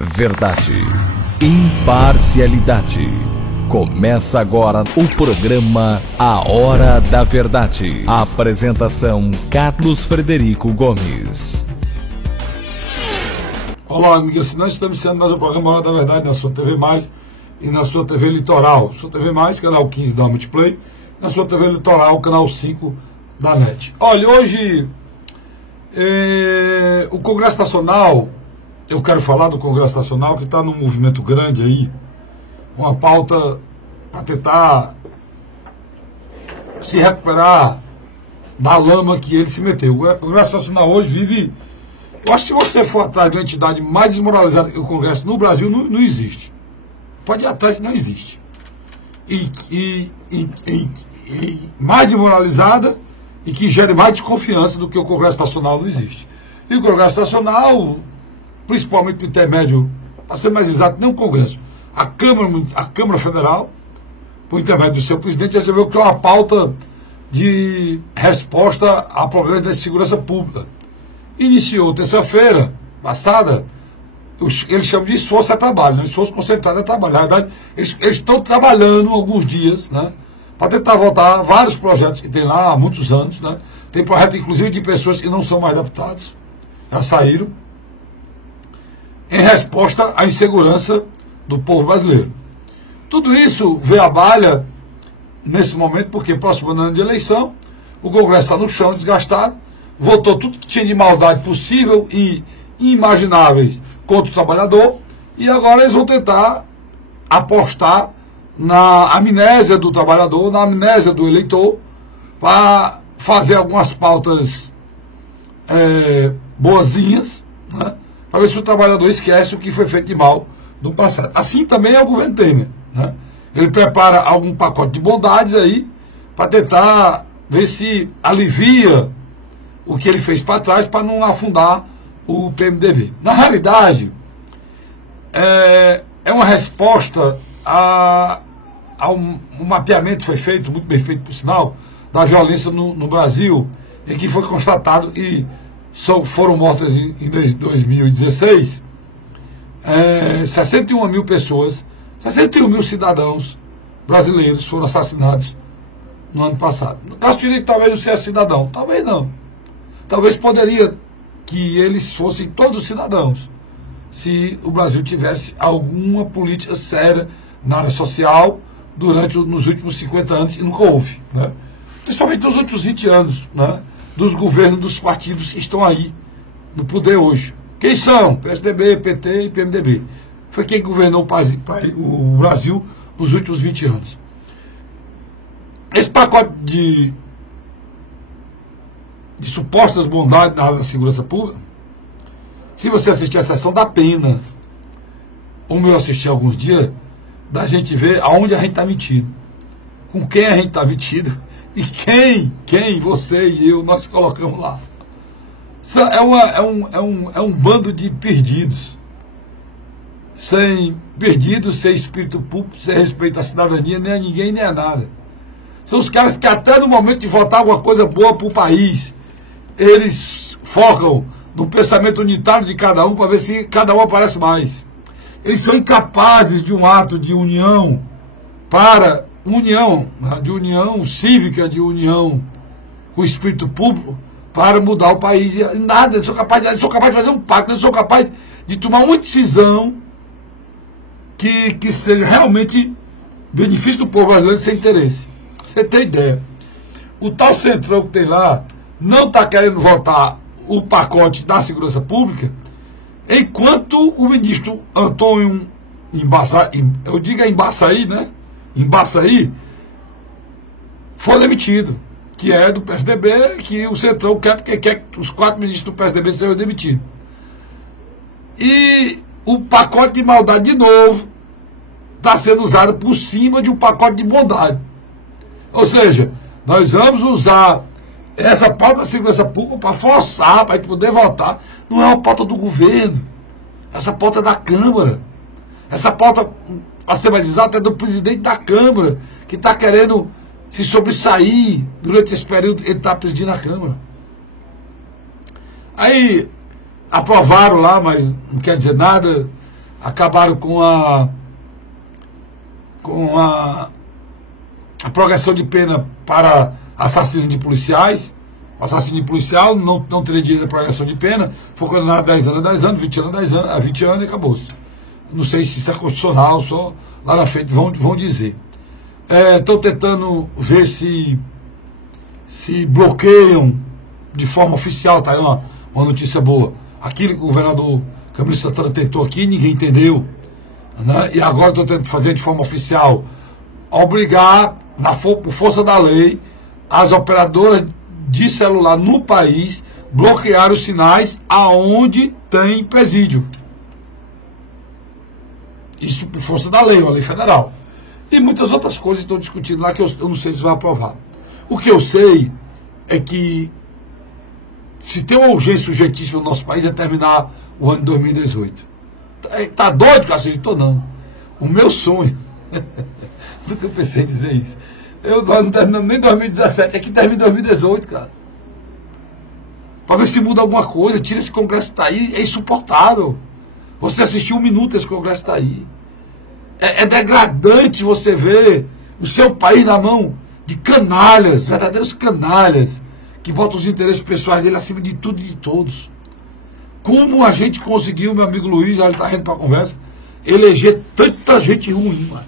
Verdade, imparcialidade. Começa agora o programa A Hora da Verdade. Apresentação Carlos Frederico Gomes. Olá, amigos, nós estamos iniciando mais um programa A Hora da Verdade na sua TV Mais e na sua TV Litoral. Sua TV Mais, canal 15 da Multiplay, na sua TV Litoral, canal 5 da NET. Olha, hoje o Congresso Nacional, eu quero falar do Congresso Nacional, que está num movimento grande aí, uma pauta para tentar se recuperar da lama que ele se meteu. O Congresso Nacional hoje vive... Eu acho que se você for atrás de uma entidade mais desmoralizada que o Congresso no Brasil, não existe. Pode ir atrás, não existe. E mais desmoralizada e que gere mais desconfiança do que o Congresso Nacional não existe. E o Congresso Nacional, principalmente no intermédio, para ser mais exato, nem o Congresso, a Câmara Federal, por intermédio do seu presidente, resolveu criar uma pauta de resposta a problemas de segurança pública. Iniciou terça-feira passada, eles chamam de esforço a trabalho, né? Esforço concentrado a trabalho. Na verdade, eles estão trabalhando alguns dias, né, para tentar votar vários projetos que tem lá há muitos anos, né? Tem projeto, inclusive, de pessoas que não são mais deputados, já saíram, em resposta à insegurança do povo brasileiro. Tudo isso veio à baila nesse momento, porque próximo ano de eleição, o Congresso está no chão, desgastado, votou tudo que tinha de maldade possível e inimagináveis contra o trabalhador, e agora eles vão tentar apostar na amnésia do trabalhador, na amnésia do eleitor, para fazer algumas pautas boazinhas, né, para ver se o trabalhador esquece o que foi feito de mal no passado. Assim também é o governo Temer, né? Ele prepara algum pacote de bondades aí para tentar ver se alivia o que ele fez para trás para não afundar o PMDB. Na realidade, é uma resposta a um mapeamento que foi feito, muito bem feito por sinal, da violência no Brasil, em que foi constatado que foram mortas em 2016 61 mil pessoas, 61 mil cidadãos brasileiros foram assassinados no ano passado. No caso de direito, talvez não seja cidadão, talvez não. Talvez poderia que eles fossem todos cidadãos, se o Brasil tivesse alguma política séria na área social nos últimos 50 anos, e nunca houve, né? Principalmente nos últimos 20 anos, né, dos governos dos partidos que estão aí no poder hoje. Quem são? PSDB, PT e PMDB. Foi quem governou o Brasil nos últimos 20 anos. Esse pacote de supostas bondades na área da segurança pública, se você assistir a sessão, dá pena, como eu assisti há alguns dias, da gente ver aonde a gente está mentindo, com quem a gente está mentido e quem você e eu nós colocamos lá. É um bando de perdidos, sem espírito público, sem respeito à cidadania, nem a ninguém, nem a nada. São os caras que até no momento de votar alguma coisa boa para o país, eles focam no pensamento unitário de cada um para ver se cada um aparece mais. Eles são incapazes de um ato de união de união cívica, de união com o espírito público para mudar o país. E nada, eles são capazes de fazer um pacto, eles são capazes de tomar uma decisão que seja realmente benefício do povo brasileiro sem interesse. Você tem ideia? O tal Centrão que tem lá não está querendo votar o pacote da segurança pública, enquanto o ministro Antônio Embaçaí, né? Embaçaí foi demitido, que é do PSDB, que o Centrão quer, porque quer que os 4 ministros do PSDB sejam demitidos. E o pacote de maldade, de novo, está sendo usado por cima de um pacote de bondade. Ou seja, nós vamos usar essa pauta da segurança pública para forçar, para a gente poder votar. Não é uma pauta do governo. Essa pauta é da Câmara. Essa pauta, a ser mais exato, é do presidente da Câmara, que está querendo se sobressair durante esse período. Ele está presidindo a Câmara. Aí aprovaram lá, mas não quer dizer nada. acabaram com a progressão de pena para assassinos de policiais. O assassino de policial não teria direito à progressão de pena, foi condenado a 10 anos, 10 anos, 20 anos, a 20 anos e acabou-se. Não sei se isso é constitucional, só lá na frente vão dizer. Estão tentando ver se bloqueiam de forma oficial, tá aí uma notícia boa. Aquilo que o governador Camilo Santana tentou aqui, ninguém entendeu. Né? E agora estão tentando fazer de forma oficial, obrigar, por força da lei, as operadoras de celular no país bloquear os sinais aonde tem presídio. Isso por força da lei, uma lei federal. E muitas outras coisas estão discutindo lá que eu não sei se vai aprovar. O que eu sei é que se tem uma urgência urgentíssima no nosso país é terminar o ano de 2018. Tá doido, Cacete? Tô não. O meu sonho, nunca pensei em dizer isso. Nós não terminamos nem 2017, aqui termina em 2018, cara. Para ver se muda alguma coisa, tira esse Congresso que está aí, é insuportável. Você assistiu 1 minuto, esse Congresso está aí. É degradante você ver o seu país na mão de canalhas, verdadeiros canalhas, que botam os interesses pessoais dele acima de tudo e de todos. Como a gente conseguiu, meu amigo Luiz, ele está indo para a conversa, eleger tanta gente ruim, mano.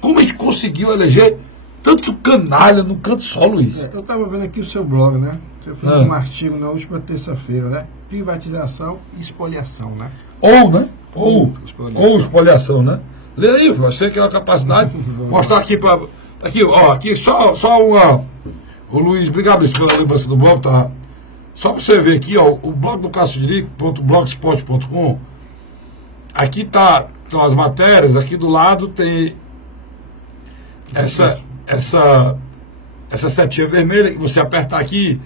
Como a gente conseguiu eleger tanto canalha no canto só, Luiz? Eu estava vendo aqui o seu blog, né? Você fez um artigo na última terça-feira, né? Privatização e expoliação, né? Ou expoliação, né? Lê aí, você que é a capacidade. Mostrar aqui para. Aqui, ó, aqui só uma. O Luiz, obrigado Luiz, pela lembrança do blog, tá? Só para você ver aqui, ó, o blog do CassioDirico.blogspot.com. Aqui estão as matérias, aqui do lado tem essa setinha vermelha, que você apertar aqui,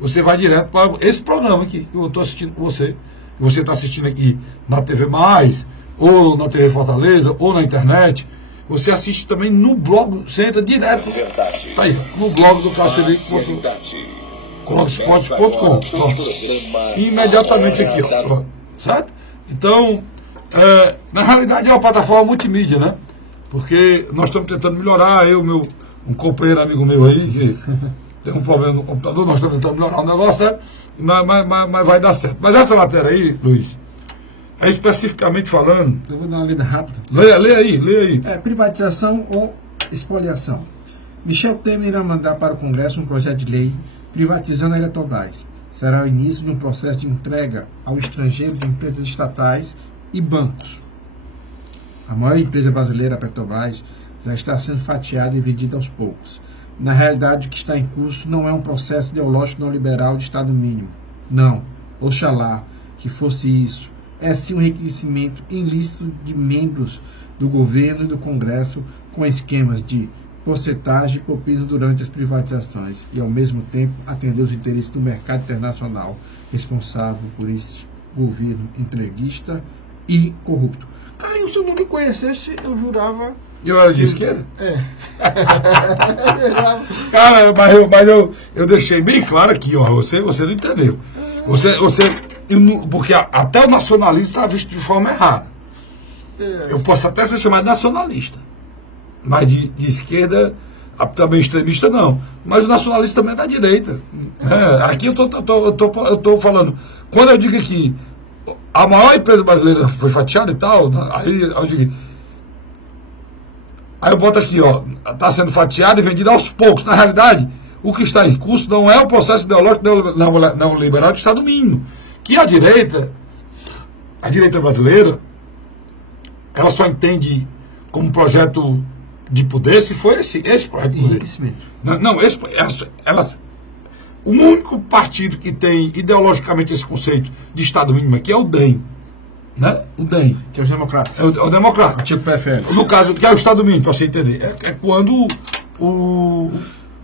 você vai direto para esse programa aqui, que eu estou assistindo com você. Que você está assistindo aqui na TV Mais, ou na TV Fortaleza, ou na internet. Você assiste também no blog, você entra direto. Verdade. Tá aí, no blog do CassioDirico.blogspot.com. Imediatamente aqui, ó. Certo? Então, na realidade é uma plataforma multimídia, né? Porque nós estamos tentando melhorar, um companheiro amigo meu aí, que tem um problema no computador, nós estamos tentando melhorar o negócio, né? mas vai dar certo. Mas essa matéria aí, Luiz, é especificamente falando... Eu vou dar uma lida rápida. Lê aí. Privatização ou expoliação. Michel Temer irá mandar para o Congresso um projeto de lei privatizando a Eletrobras. Será o início de um processo de entrega ao estrangeiro de empresas estatais e bancos. A maior empresa brasileira, a Petrobras, já está sendo fatiada e vendida aos poucos. Na realidade, o que está em curso não é um processo ideológico neoliberal de Estado mínimo. Não, oxalá que fosse isso. É sim um enriquecimento ilícito de membros do governo e do Congresso com esquemas de porcentagem e propina durante as privatizações e, ao mesmo tempo, atender os interesses do mercado internacional responsável por este governo entreguista e corrupto. Cara, se eu nunca conhecesse, eu jurava... Eu era de esquerda? É. Cara, mas eu deixei bem claro aqui, ó, você não entendeu. Porque até o nacionalismo está visto de forma errada. Eu posso até ser chamado nacionalista, mas de esquerda, também extremista não. Mas o nacionalista também é da direita. Aqui eu tô falando, quando eu digo que a maior empresa brasileira foi fatiada e tal, aí eu digo... Aí eu boto aqui, ó, está sendo fatiada e vendida aos poucos. Na realidade, o que está em curso não é o processo ideológico neoliberal de Estado mínimo. Que a direita brasileira, ela só entende como projeto de poder se for esse projeto de poder. O único partido que tem ideologicamente esse conceito de Estado mínimo aqui é o DEM. Né? O DEM. Que é os democratas. É o democrata. O tipo PFL. No caso, que é o Estado mínimo, para você entender. É quando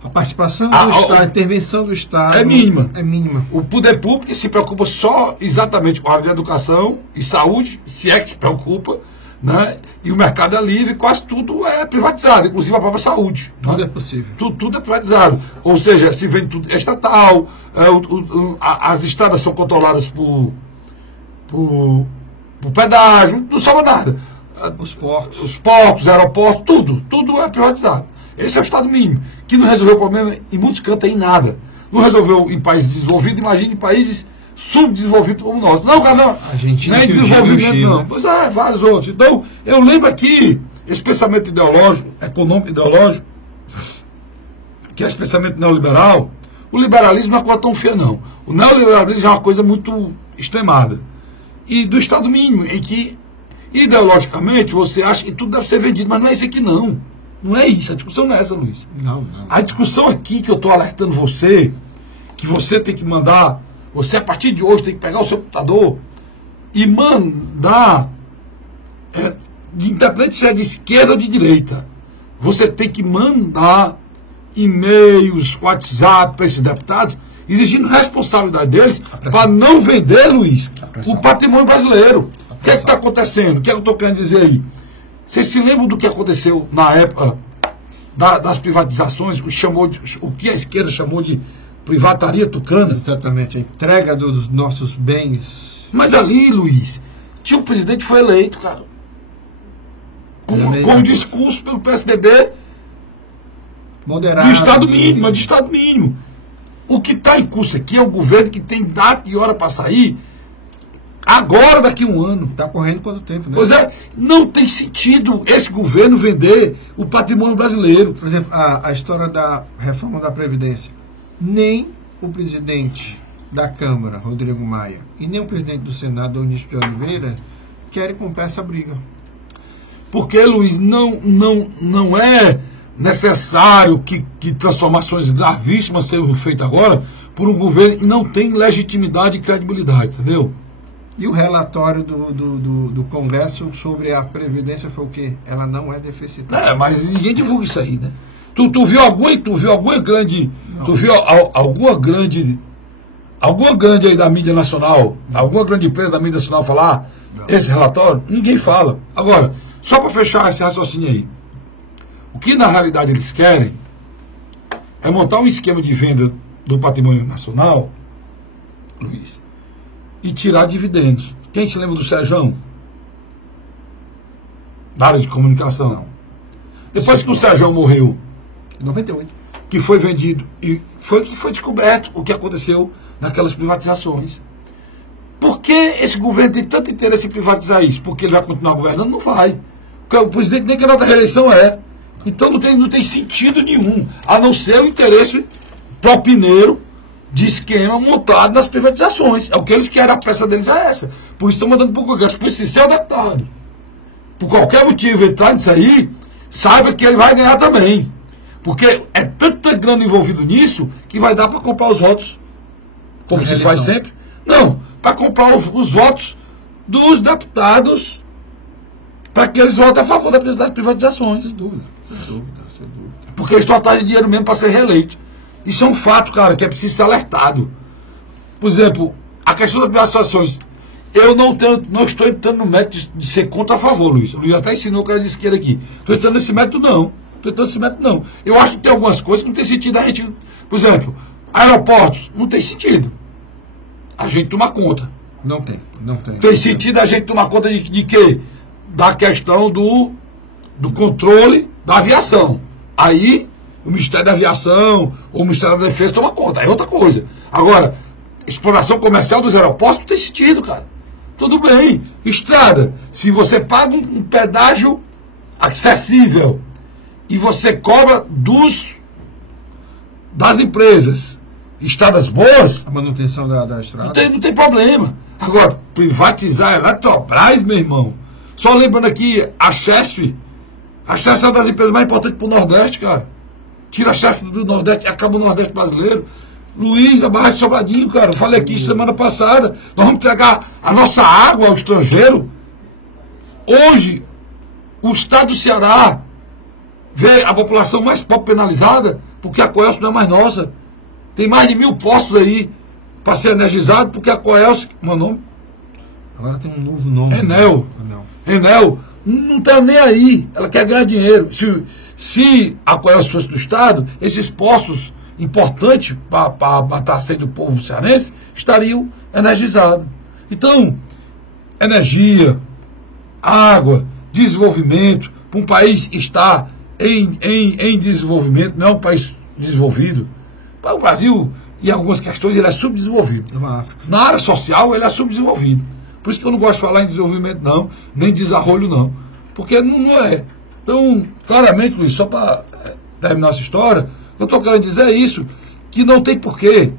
a participação do Estado, a intervenção do Estado é mínima. É mínima. O poder público se preocupa só exatamente com a área de educação e saúde, se é que se preocupa, né? E o mercado é livre, quase tudo é privatizado, inclusive a própria saúde. Tudo né? É possível. Tudo é privatizado. Ou seja, se vende tudo estatal, as estradas são controladas por o pedágio, não sobra nada. Os portos. Os portos, aeroportos, tudo é privatizado. Esse é o Estado mínimo, que não resolveu o problema em muitos cantos em nada. Não resolveu em países desenvolvidos, imagine em países subdesenvolvidos como o nosso. Não, cara, não. Argentina, nem desenvolvimento, não. Pois é, vários outros. Então, eu lembro aqui, esse pensamento ideológico, econômico ideológico, que é esse pensamento neoliberal, o liberalismo não é uma coisa tão feia, não. O neoliberalismo já é uma coisa muito extremada. E do Estado mínimo, em que, ideologicamente, você acha que tudo deve ser vendido, mas não é isso aqui, não. Não é isso, a discussão não é essa, Luiz. Não. A discussão aqui que eu estou alertando você, que você tem que mandar, você a partir de hoje tem que pegar o seu computador e mandar, independente se é de esquerda ou de direita, você tem que mandar e-mails, WhatsApp para esses deputados, exigindo responsabilidade deles para não vender, Luiz, o patrimônio brasileiro. O que é que está acontecendo? O que é que eu estou querendo dizer aí? Vocês se lembram do que aconteceu na época das privatizações, o que a esquerda chamou de privataria tucana? Exatamente, a entrega dos nossos bens. Mas ali, Luiz, tinha um presidente que foi eleito, cara, com um discurso pelo PSDB moderado, de Estado mínimo, de Estado mínimo. O que está em curso aqui é um governo que tem data e hora para sair agora, daqui a um ano. Está correndo quanto tempo, né? Pois é, não tem sentido esse governo vender o patrimônio brasileiro. Por exemplo, a história da reforma da Previdência. Nem o presidente da Câmara, Rodrigo Maia, e nem o presidente do Senado, Eunício de Oliveira, querem comprar essa briga. Porque, Luiz, não é necessário que transformações gravíssimas sejam feitas agora por um governo que não tem legitimidade e credibilidade, entendeu? E o relatório do Congresso sobre a Previdência foi o quê? Ela não é deficitária. Mas ninguém divulga isso aí, né? Tu viu alguma grande... Não. Tu viu alguma grande aí da mídia nacional, alguma grande empresa da mídia nacional falar esse relatório? Ninguém fala. Agora, só para fechar esse raciocínio aí, o que na realidade eles querem é montar um esquema de venda do patrimônio nacional, Luiz, e tirar dividendos. Quem se lembra do Serjão? Da área de comunicação. Não. Depois que o Serjão morreu, em 98. que foi vendido, e foi descoberto o que aconteceu naquelas privatizações. Por que esse governo tem tanto interesse em privatizar isso? Porque ele vai continuar governando? Não vai. Porque o presidente nem candidato à reeleição é. Então não tem sentido nenhum, a não ser o interesse propineiro de esquema montado nas privatizações. É o que eles querem, a pressa deles é essa. Por isso estão mandando para o Congresso. Por isso, se é o deputado, por qualquer motivo entrar nisso aí, saiba que ele vai ganhar também. Porque é tanta grana envolvido nisso que vai dar para comprar os votos, como se faz sempre. Não, para comprar os votos dos deputados para que eles votem a favor das privatizações. Sem dúvida. Porque eles estão atrás de dinheiro mesmo para ser reeleito. Isso é um fato, cara, que é preciso ser alertado. Por exemplo, a questão das privatizações. Eu não estou entrando no método de ser contra a favor, Luiz. O Luiz até ensinou o cara de esquerda aqui. Estou entrando nesse método, não. Eu acho que tem algumas coisas que não tem sentido a gente... Por exemplo, aeroportos, não tem sentido a gente tomar conta. Não tem. Tem sentido a gente tomar conta de quê? Da questão do controle da aviação. Aí, o Ministério da Aviação ou o Ministério da Defesa toma conta. Aí é outra coisa. Agora, exploração comercial dos aeroportos não tem sentido, cara. Tudo bem. Estrada, se você paga um pedágio acessível e você cobra das empresas estradas boas, a manutenção da estrada, não tem problema. Agora, privatizar a Eletrobras, meu irmão. Só lembrando aqui, a Chesf é uma das empresas mais importantes para o Nordeste, cara. Tira a Chesf do Nordeste e acaba o Nordeste brasileiro. Luiz, a Barra de Sobradinho, cara. Eu falei aqui semana passada. Nós vamos entregar a nossa água ao estrangeiro. Hoje, o estado do Ceará vê a população mais pobre penalizada porque a Coelce não é mais nossa. Tem mais de 1000 postos aí para ser energizado porque a Coelce, meu nome? Agora tem um novo nome. Enel não está nem aí. Ela quer ganhar dinheiro. Se a Coelce fosse do estado, esses postos importantes para matar a sede do povo cearense estariam energizados. Então, energia, água, desenvolvimento, para um país que está em desenvolvimento, não é um país desenvolvido. Para o Brasil, em algumas questões, ele é subdesenvolvido. Na área social, ele é subdesenvolvido. Por isso que eu não gosto de falar em desenvolvimento, não, nem desarrollo, não. Porque não é. Então, claramente, Luiz, só para terminar essa história, eu estou querendo dizer isso, que não tem porquê.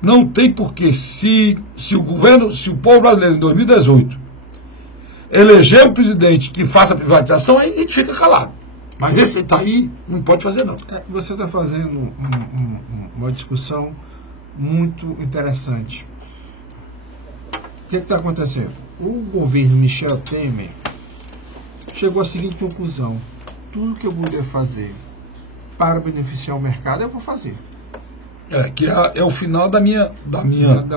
Não tem porquê. Se o governo, se o povo brasileiro em 2018 eleger um presidente que faça privatização, aí a gente fica calado. Mas esse está aí, não pode fazer, não. Você está fazendo uma discussão muito interessante. O que está acontecendo? O governo Michel Temer chegou à seguinte conclusão: tudo que eu puder fazer para beneficiar o mercado, eu vou fazer. Que é o final da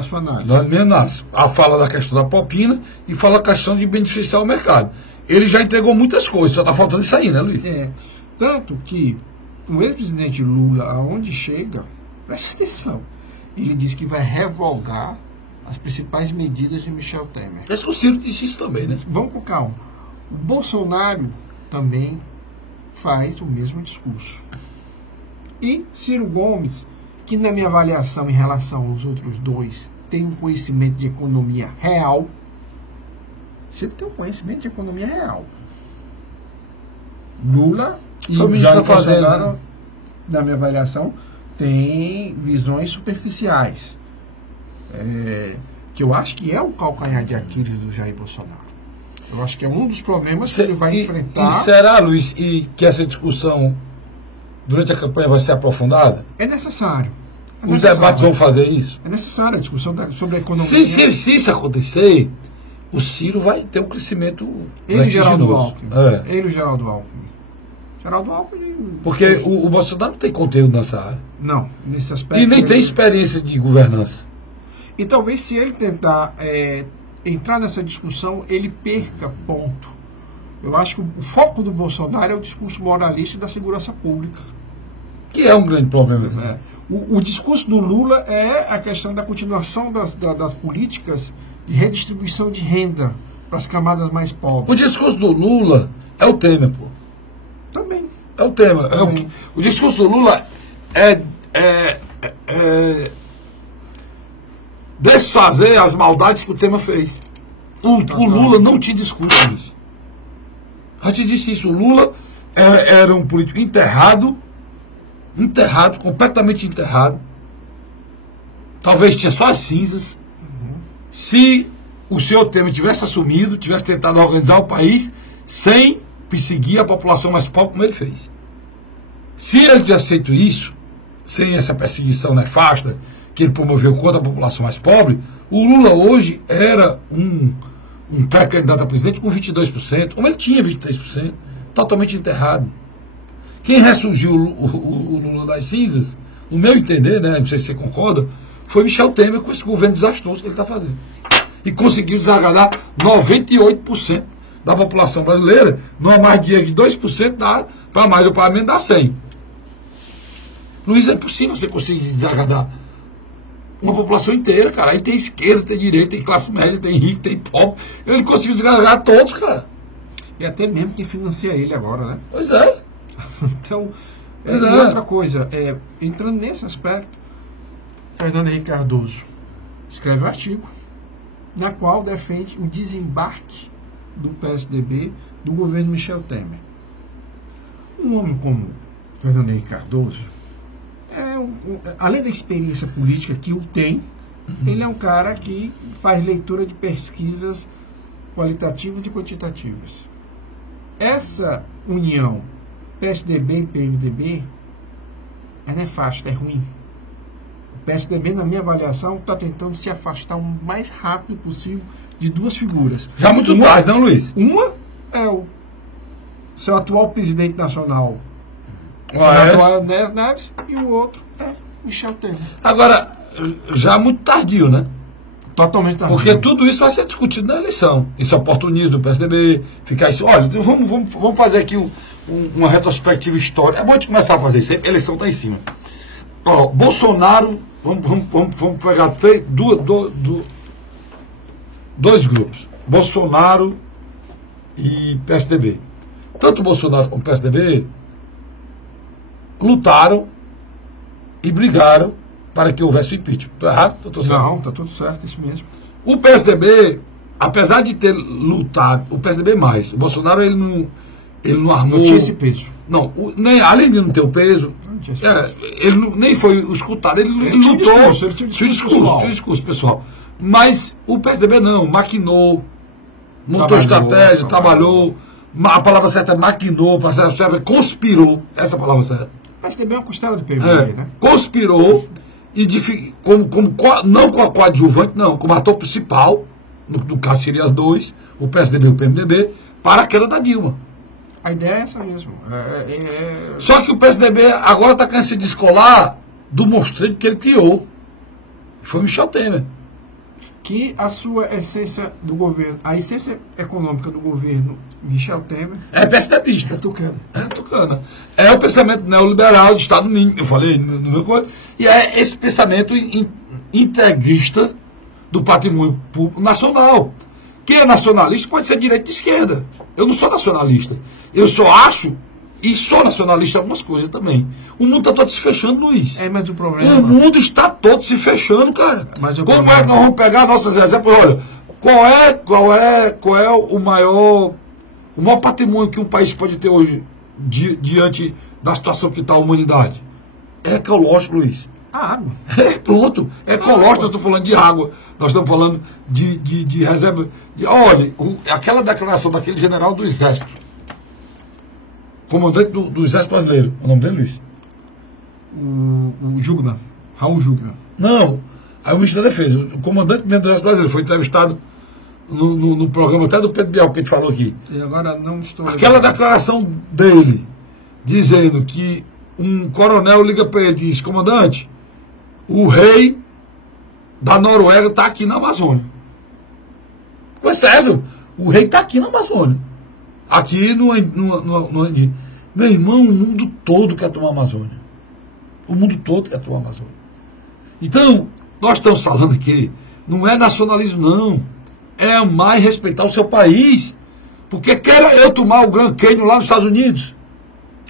sua análise. Da minha análise. A fala da questão da propina e fala a questão de beneficiar o mercado. Ele já entregou muitas coisas, só está faltando isso aí, né, Luiz? Tanto que o ex-presidente Lula, aonde chega, preste atenção, ele disse que vai revogar as principais medidas de Michel Temer. Parece que o Ciro disse isso também, né? Vamos com calma. O Bolsonaro também faz o mesmo discurso. E Ciro Gomes, que na minha avaliação em relação aos outros dois, tem um conhecimento de economia real. Ciro tem um conhecimento de economia real. Lula e Jair Bolsonaro, na minha avaliação, tem visões superficiais. Que eu acho que é o calcanhar de Aquiles do Jair Bolsonaro. Eu acho que é um dos problemas que ele vai enfrentar. E será, Luiz, que essa discussão durante a campanha vai ser aprofundada? É necessário. Os debates vão fazer isso? É necessário a discussão sobre a economia. Se isso acontecer, o Ciro vai ter um crescimento ele e Geraldo Alckmin. Ele e Geraldo Alckmin. Geraldo Alckmin... Porque o Bolsonaro não tem conteúdo nessa área. Não, nesse aspecto... E nem tem experiência de governança. E talvez se ele tentar entrar nessa discussão, ele perca ponto. Eu acho que o foco do Bolsonaro é o discurso moralista e da segurança pública. Que é um grande problema. O discurso do Lula é a questão da continuação das políticas de redistribuição de renda para as camadas mais pobres. O discurso do Lula é o Temer, pô. Também. É o Temer. O discurso do Lula é desfazer as maldades que o Temer fez. O Lula não tinha discurso disso. Já te disse isso. O Lula era um político enterrado, completamente enterrado. Talvez tinha só as cinzas. Se o senhor Temer tivesse assumido, tivesse tentado organizar o país sem perseguir a população mais pobre como ele fez. Se ele tivesse feito isso, sem essa perseguição nefasta que ele promoveu contra a população mais pobre, o Lula hoje era um pré-candidato a presidente com 22%, como ele tinha 23%, totalmente enterrado. Quem ressurgiu o Lula das cinzas, no meu entender, né, não sei se você concorda, foi Michel Temer com esse governo desastroso que ele está fazendo. E conseguiu desagradar 98% da população brasileira, numa margem de 2% dá para mais o pagamento dá 100. Luiz, é possível você conseguir desagradar uma população inteira, cara. Aí tem esquerda, tem direita, tem classe média, tem rico, tem pobre. Ele conseguiu desagradar todos, cara. E até mesmo quem financia ele agora, né? Pois é. Então, outra coisa, entrando nesse aspecto, Fernando Henrique Cardoso escreve um artigo na qual defende o desembarque do PSDB do governo Michel Temer. Um homem como Fernando Henrique Cardoso, além da experiência política que o tem, ele é um cara que faz leitura de pesquisas qualitativas e quantitativas. Essa união PSDB e PMDB é nefasta, é ruim. O PSDB, na minha avaliação, está tentando se afastar o mais rápido possível de duas figuras. Já muito tarde, não, Luiz? Uma é o seu atual presidente nacional, Neves, e o outro é Michel Temer. Agora, já muito tardio, né? Totalmente tardio. Porque tudo isso vai ser discutido na eleição. Esse oportunismo do PSDB, ficar isso. Olha, vamos fazer aqui uma retrospectiva histórica. É bom a gente começar a fazer isso aí, a eleição está em cima. Ó, Bolsonaro, vamos pegar dois grupos. Bolsonaro e PSDB. Tanto Bolsonaro como PSDB lutaram e brigaram para que houvesse o impeachment. Estou errado? Estou certo? Não, está tudo certo, isso mesmo. O PSDB, apesar de ter lutado, o PSDB mais, o Bolsonaro ele não armou... Não tinha esse peso. Não, além de não ter o peso, ele nem foi escutado, ele lutou, tinha discurso pessoal. Mas o PSDB não, maquinou, montou estratégia, trabalhou, a palavra certa é maquinou, a palavra certa é conspirou, essa é a palavra certa. O PSDB é uma costela de PMDB, né? Conspirou, e não com a coadjuvante, não, como ator principal, no caso seria as dois, o PSDB e o PMDB, para a queda da Dilma. A ideia é essa mesmo. Só que o PSDB agora está querendo se descolar do monstro que ele criou. Foi Michel Temer. Que a sua essência do governo, a essência econômica do governo Michel Temer... É PSDBista. É tucana. É tucana. É o pensamento neoliberal de Estado mínimo, eu falei no meu coisa, e é esse pensamento integrista do patrimônio público nacional. Quem é nacionalista pode ser direita e esquerda. Eu não sou nacionalista. Eu só acho e sou nacionalista em algumas coisas também. O mundo está todo se fechando, Luiz. Mas o problema... O mundo está todo se fechando, cara. Mas como é que nós vamos pegar nossas reservas? Olha, qual é o maior patrimônio que um país pode ter hoje diante da situação que está a humanidade? É ecológico, Luiz. A água. Pronto. É ecológico, eu estou falando de água. Nós estamos falando de reserva. Olha, aquela declaração daquele general do Exército, comandante do Exército Brasileiro. O nome dele, Luiz? O Jugman. Raul Jugman. Não. Aí o ministro da Defesa, o comandante do Exército Brasileiro, foi entrevistado no programa até do Pedro Bial, que a gente falou aqui. E agora não estou... Aquela declaração dele, dizendo que um coronel liga para ele e diz: comandante, o rei da Noruega está aqui na Amazônia. Foi César, o rei está aqui na Amazônia. Aqui no meu irmão, o mundo todo quer tomar a Amazônia. O mundo todo quer tomar a Amazônia. Então, nós estamos falando aqui, não é nacionalismo, não. É amar e respeitar o seu país. Porque queira eu tomar o Grand Canyon lá nos Estados Unidos.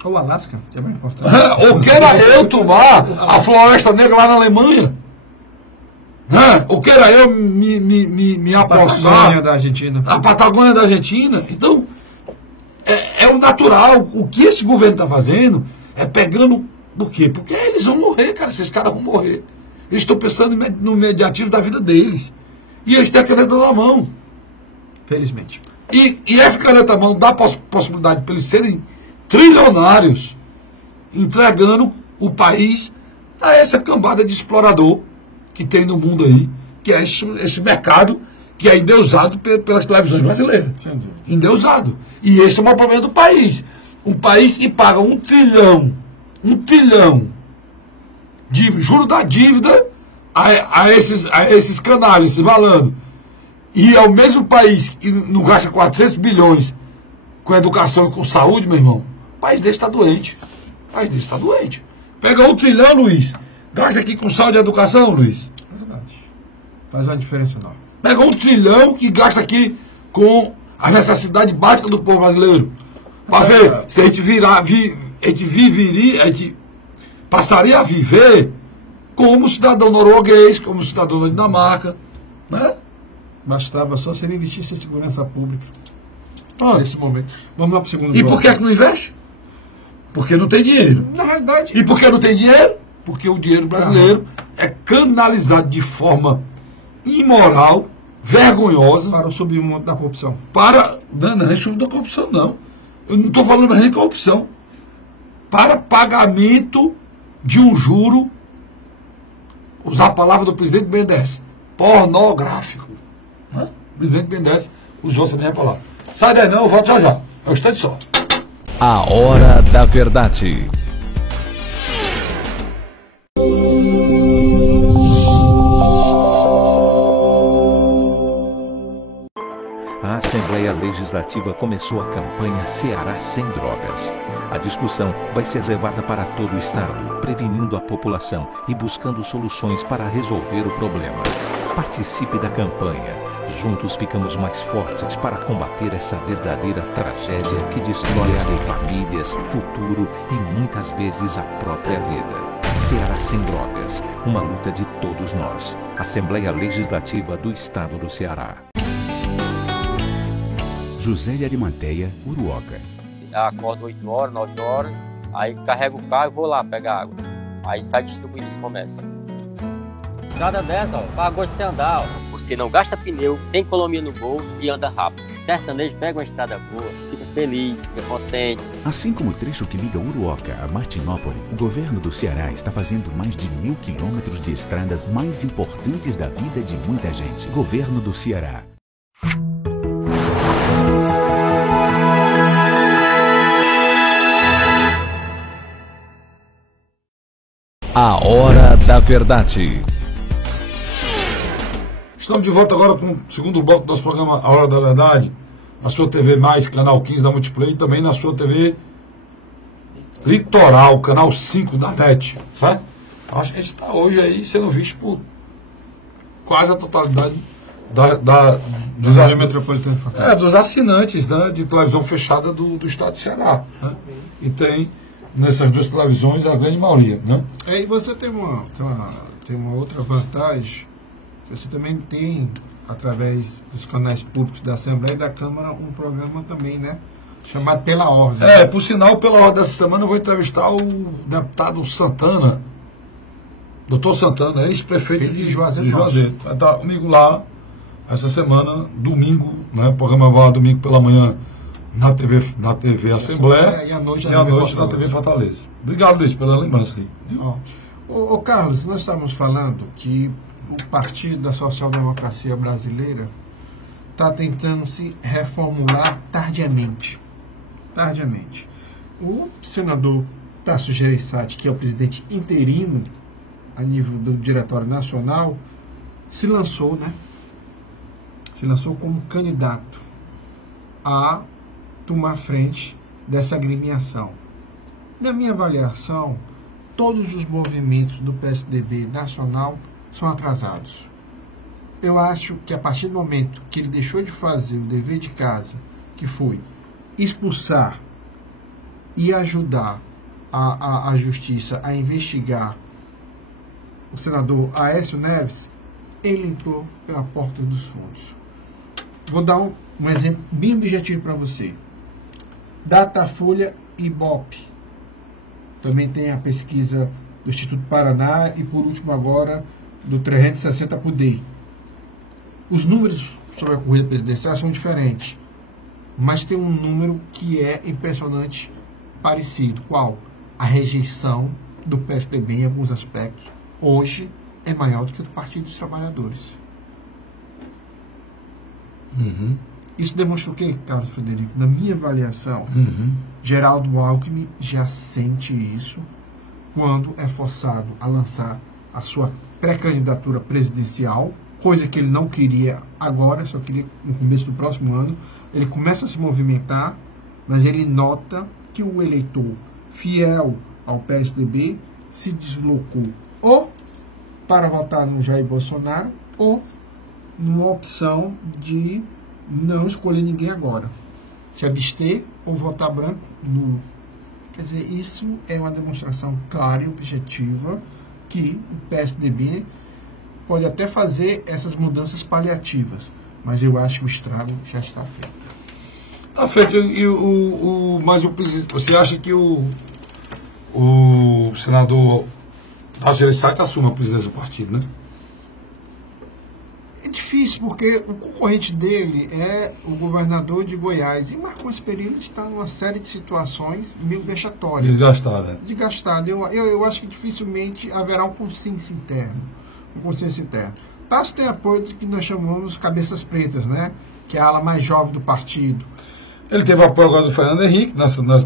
Ou o Alasca, que é mais importante. Ou queira eu tomar a Floresta Negra lá na Alemanha. Ou queira eu me apossar. A Patagônia da Argentina. A Patagônia da Argentina. Então, é o natural. O que esse governo está fazendo é pegando... Por quê? Porque eles vão morrer, cara. Esses caras vão morrer. Eles estão pensando no imediatismo da vida deles. E eles têm a caneta na mão. Felizmente. E essa caneta na mão dá possibilidade para eles serem trilionários, entregando o país a essa cambada de explorador que tem no mundo aí, que é esse mercado que é endeusado pelas televisões brasileiras. Endeusado. E esse é o maior problema do país. Um país que paga 1 trilhão de juros da dívida a esses canalhas, esses malandros. E é o mesmo país que não gasta 400 bilhões com educação e com saúde, meu irmão. O país desse está doente. O país desse está doente. Pega 1 trilhão, Luiz. Gasta aqui com saúde e educação, Luiz. É verdade. Faz uma diferença enorme. Pega 1 trilhão que gasta aqui com a necessidade básica do povo brasileiro. Para ver se a gente a gente passaria a viver como cidadão norueguês, como cidadão da Dinamarca, né? Bastava só se ele investisse em segurança pública. Nesse momento. Vamos lá para o segundo bloco. E por que é que não investe? Porque não tem dinheiro. Na realidade... E por que não tem dinheiro? Porque o dinheiro brasileiro é canalizado de forma imoral, vergonhosa... Para o submundo da corrupção. Não é submundo da corrupção, não. Eu não estou falando nem de corrupção. Para pagamento de um juro, usar a palavra do presidente BNDES, pornográfico. Né? O presidente BNDES usou essa mesma palavra. Sai daí não, eu volto já já. É um instante só. A Hora da Verdade. A Assembleia Legislativa começou a campanha Ceará Sem Drogas. A discussão vai ser levada para todo o estado, prevenindo a população e buscando soluções para resolver o problema. Participe da campanha. Juntos ficamos mais fortes para combater essa verdadeira tragédia que destrói famílias, futuro e muitas vezes a própria vida. Ceará Sem Drogas, uma luta de todos nós. Assembleia Legislativa do Estado do Ceará. José de Arimateia, Uruoca. Acordo 8 horas, 9 horas, aí carrego o carro e vou lá pegar água. Aí sai distribuindo os comércios. Estrada dessa, ó, para gosto de você andar, ó. Você não gasta pneu, tem economia no bolso e anda rápido. Sertanejo pega uma estrada boa, fica feliz, fica contente. Assim como o trecho que liga Uruoca a Martinópole, o governo do Ceará está fazendo mais de 1000 quilômetros de estradas mais importantes da vida de muita gente. Governo do Ceará. A Hora da Verdade. Estamos de volta agora com o segundo bloco do nosso programa A Hora da Verdade. Na sua TV Mais, canal 15 da Multiplay, e também na sua TV Litoral, canal 5 da NET. Certo? Acho que a gente está hoje aí sendo visto por quase a totalidade dos assinantes, né, de televisão fechada do estado de Ceará. Né? E tem nessas duas televisões a grande maioria. Né? E você tem uma outra vantagem. Você também tem, através dos canais públicos da Assembleia e da Câmara, um programa também, né? Chamado Pela Ordem. Por sinal, pela ordem dessa semana eu vou entrevistar o deputado Santana, doutor Santana, ex-prefeito de Juazeiro. Vai estar comigo lá essa semana, domingo, né? O programa vai lá domingo pela manhã na TV Assembleia e à noite na TV Fortaleza. Obrigado, Luiz, pela lembrança aí. Ô Carlos, nós estávamos falando que o Partido da Social Democracia Brasileira está tentando se reformular tardiamente. O senador Tasso Gereissati, que é o presidente interino a nível do Diretório Nacional, se lançou como candidato a tomar frente dessa agremiação. Na minha avaliação, todos os movimentos do PSDB nacional são atrasados. Eu acho que a partir do momento que ele deixou de fazer o dever de casa, que foi expulsar e ajudar a Justiça a investigar o senador Aécio Neves, ele entrou pela porta dos fundos. Vou dar um exemplo bem objetivo para você. Datafolha e Ibope. Também tem a pesquisa do Instituto Paraná e, por último, agora, do 360 por DEI. Os números sobre a corrida presidencial são diferentes, mas tem um número que é impressionante, parecido. Qual? A rejeição do PSDB em alguns aspectos hoje é maior do que o do Partido dos Trabalhadores. Isso demonstra o quê, Carlos Frederico? Na minha avaliação, Geraldo Alckmin já sente isso quando é forçado a lançar a sua pré-candidatura presidencial, coisa que ele não queria agora, só queria no começo do próximo ano. Ele começa a se movimentar, mas ele nota que o eleitor fiel ao PSDB se deslocou ou para votar no Jair Bolsonaro ou numa opção de não escolher ninguém agora. Se abster ou votar branco, nulo. Quer dizer, isso é uma demonstração clara e objetiva que o PSDB pode até fazer essas mudanças paliativas, mas eu acho que o estrago já está feito. Está feito. Mas você acha que o senador Tasso Gereissati assume a presidência do partido, né? É difícil, porque o concorrente dele é o governador de Goiás. E Marcos Perillo está numa série de situações meio vexatórias. Desgastado. Eu acho que dificilmente haverá um consenso interno. Tasso tem apoio do que nós chamamos cabeças pretas, né? Que é a ala mais jovem do partido. Ele teve apoio agora do Fernando Henrique,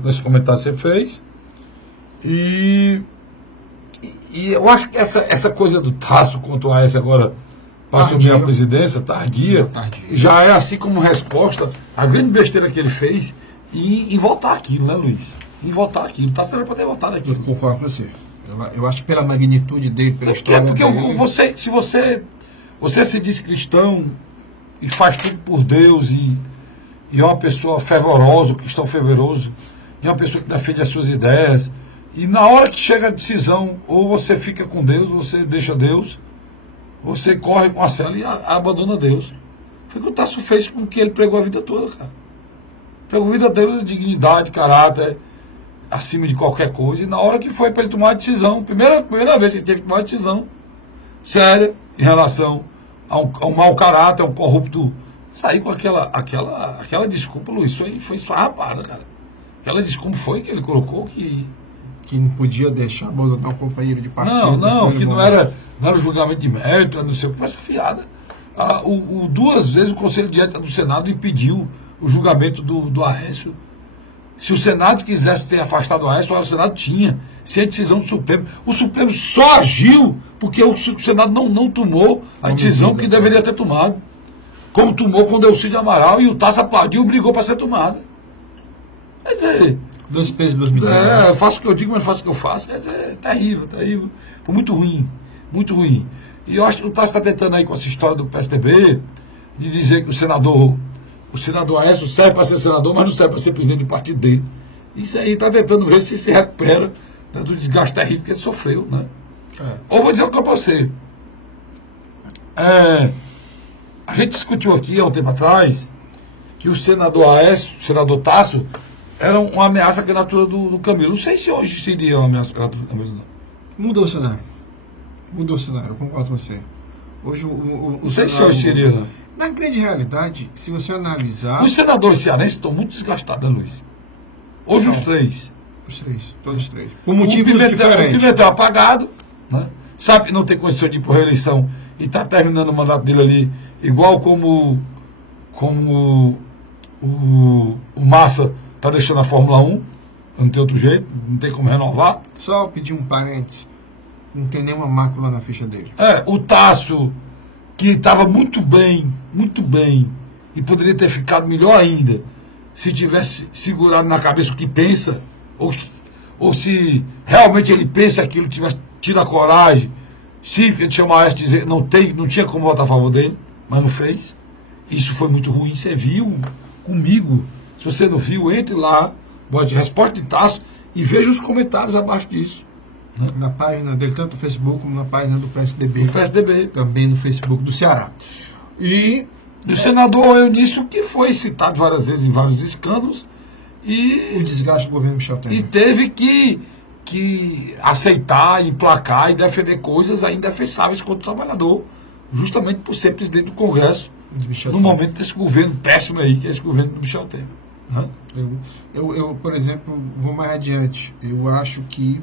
nesse comentário que você fez. E eu acho que essa coisa do Tasso contra o Aécio agora para assumir a presidência, tardia, já é assim como resposta à grande besteira que ele fez em votar aquilo, né, Luiz? Em votar aquilo. O Tasso era para ter votado aquilo. Eu concordo com você. Eu acho que pela magnitude dele, pela história porque dele... se você você se diz cristão e faz tudo por Deus e é uma pessoa fervorosa, um cristão fervoroso, e é uma pessoa que defende as suas ideias, e na hora que chega a decisão, ou você fica com Deus, você deixa Deus, você corre com a cela e abandona Deus. Foi o que o Tasso fez com o que ele pregou a vida toda, cara. Pregou a vida dele, dignidade, caráter, acima de qualquer coisa, e na hora que foi para ele tomar a decisão, primeira vez que ele teve que tomar uma decisão séria em relação a um mau caráter, a um corrupto, sair com aquela desculpa, Luiz, isso aí foi esfarrapada, cara. Aquela desculpa foi que ele colocou que não podia deixar abandonar o companheiro de partido. Não, que não era julgamento de mérito, não sei o que, essa fiada. Duas vezes o Conselho de Ética do Senado impediu o julgamento do Aécio. Se o Senado quisesse ter afastado o Aécio, o Senado tinha, sem a decisão do Supremo. O Supremo só agiu porque o Senado não tomou a decisão que deveria ter tomado. Como tomou com o Delcídio Amaral, e o Tasso aplaudiu e brigou para ser tomada. Quer dizer, 2 pesos, 2 medidas. Eu faço o que eu digo, mas faço o que eu faço. Quer dizer, terrível. Foi muito ruim. Muito ruim. E eu acho que o Tasso está tentando aí com essa história do PSDB, de dizer que o senador Aécio serve para ser senador, mas não serve para ser presidente do partido dele. Isso aí está tentando ver se recupera, né, do desgaste terrível que ele sofreu, né? Ou vou dizer uma coisa para você. A gente discutiu aqui há um tempo atrás que o senador Aécio, o senador Tasso, era uma ameaça à candidatura do Camilo. Não sei se hoje seria uma ameaça à candidatura do Camilo, não. Mudou o cenário, eu concordo com você. Hoje não sei se hoje seria, não. Na grande realidade, se você analisar... Os senadores cearenses estão muito desgastados, né, Luiz? Hoje os três. Todos os três. Por motivos diferentes. O Pimentel apagado, né? Sabe que não tem condição de ir por reeleição e está terminando o mandato dele ali, igual como o Massa está deixando a Fórmula 1, não tem outro jeito, não tem como renovar. Só pedir um parênteses, não tem nenhuma mácula na ficha dele. O Tasso, que estava muito bem, e poderia ter ficado melhor ainda, se tivesse segurado na cabeça o que pensa, ou se realmente ele pensa aquilo, tivesse tido a coragem, se ele chamar a dizer não tinha como votar a favor dele, mas não fez. Isso foi muito ruim. Você viu comigo? Se você não viu, entre lá, bote resposta de Tasso e veja os comentários abaixo disso. Né? Na página dele, tanto no Facebook como na página do PSDB. Do PSDB. Também no Facebook do Ceará. E o senador Eunício, que foi citado várias vezes em vários escândalos, e o desgaste do governo Michel Temer. E teve que aceitar, emplacar e defender coisas ainda defensáveis contra o trabalhador, justamente por ser presidente do Congresso, no momento desse governo péssimo aí, que é esse governo do Michel Temer. Né? Eu, por exemplo, vou mais adiante. Eu acho que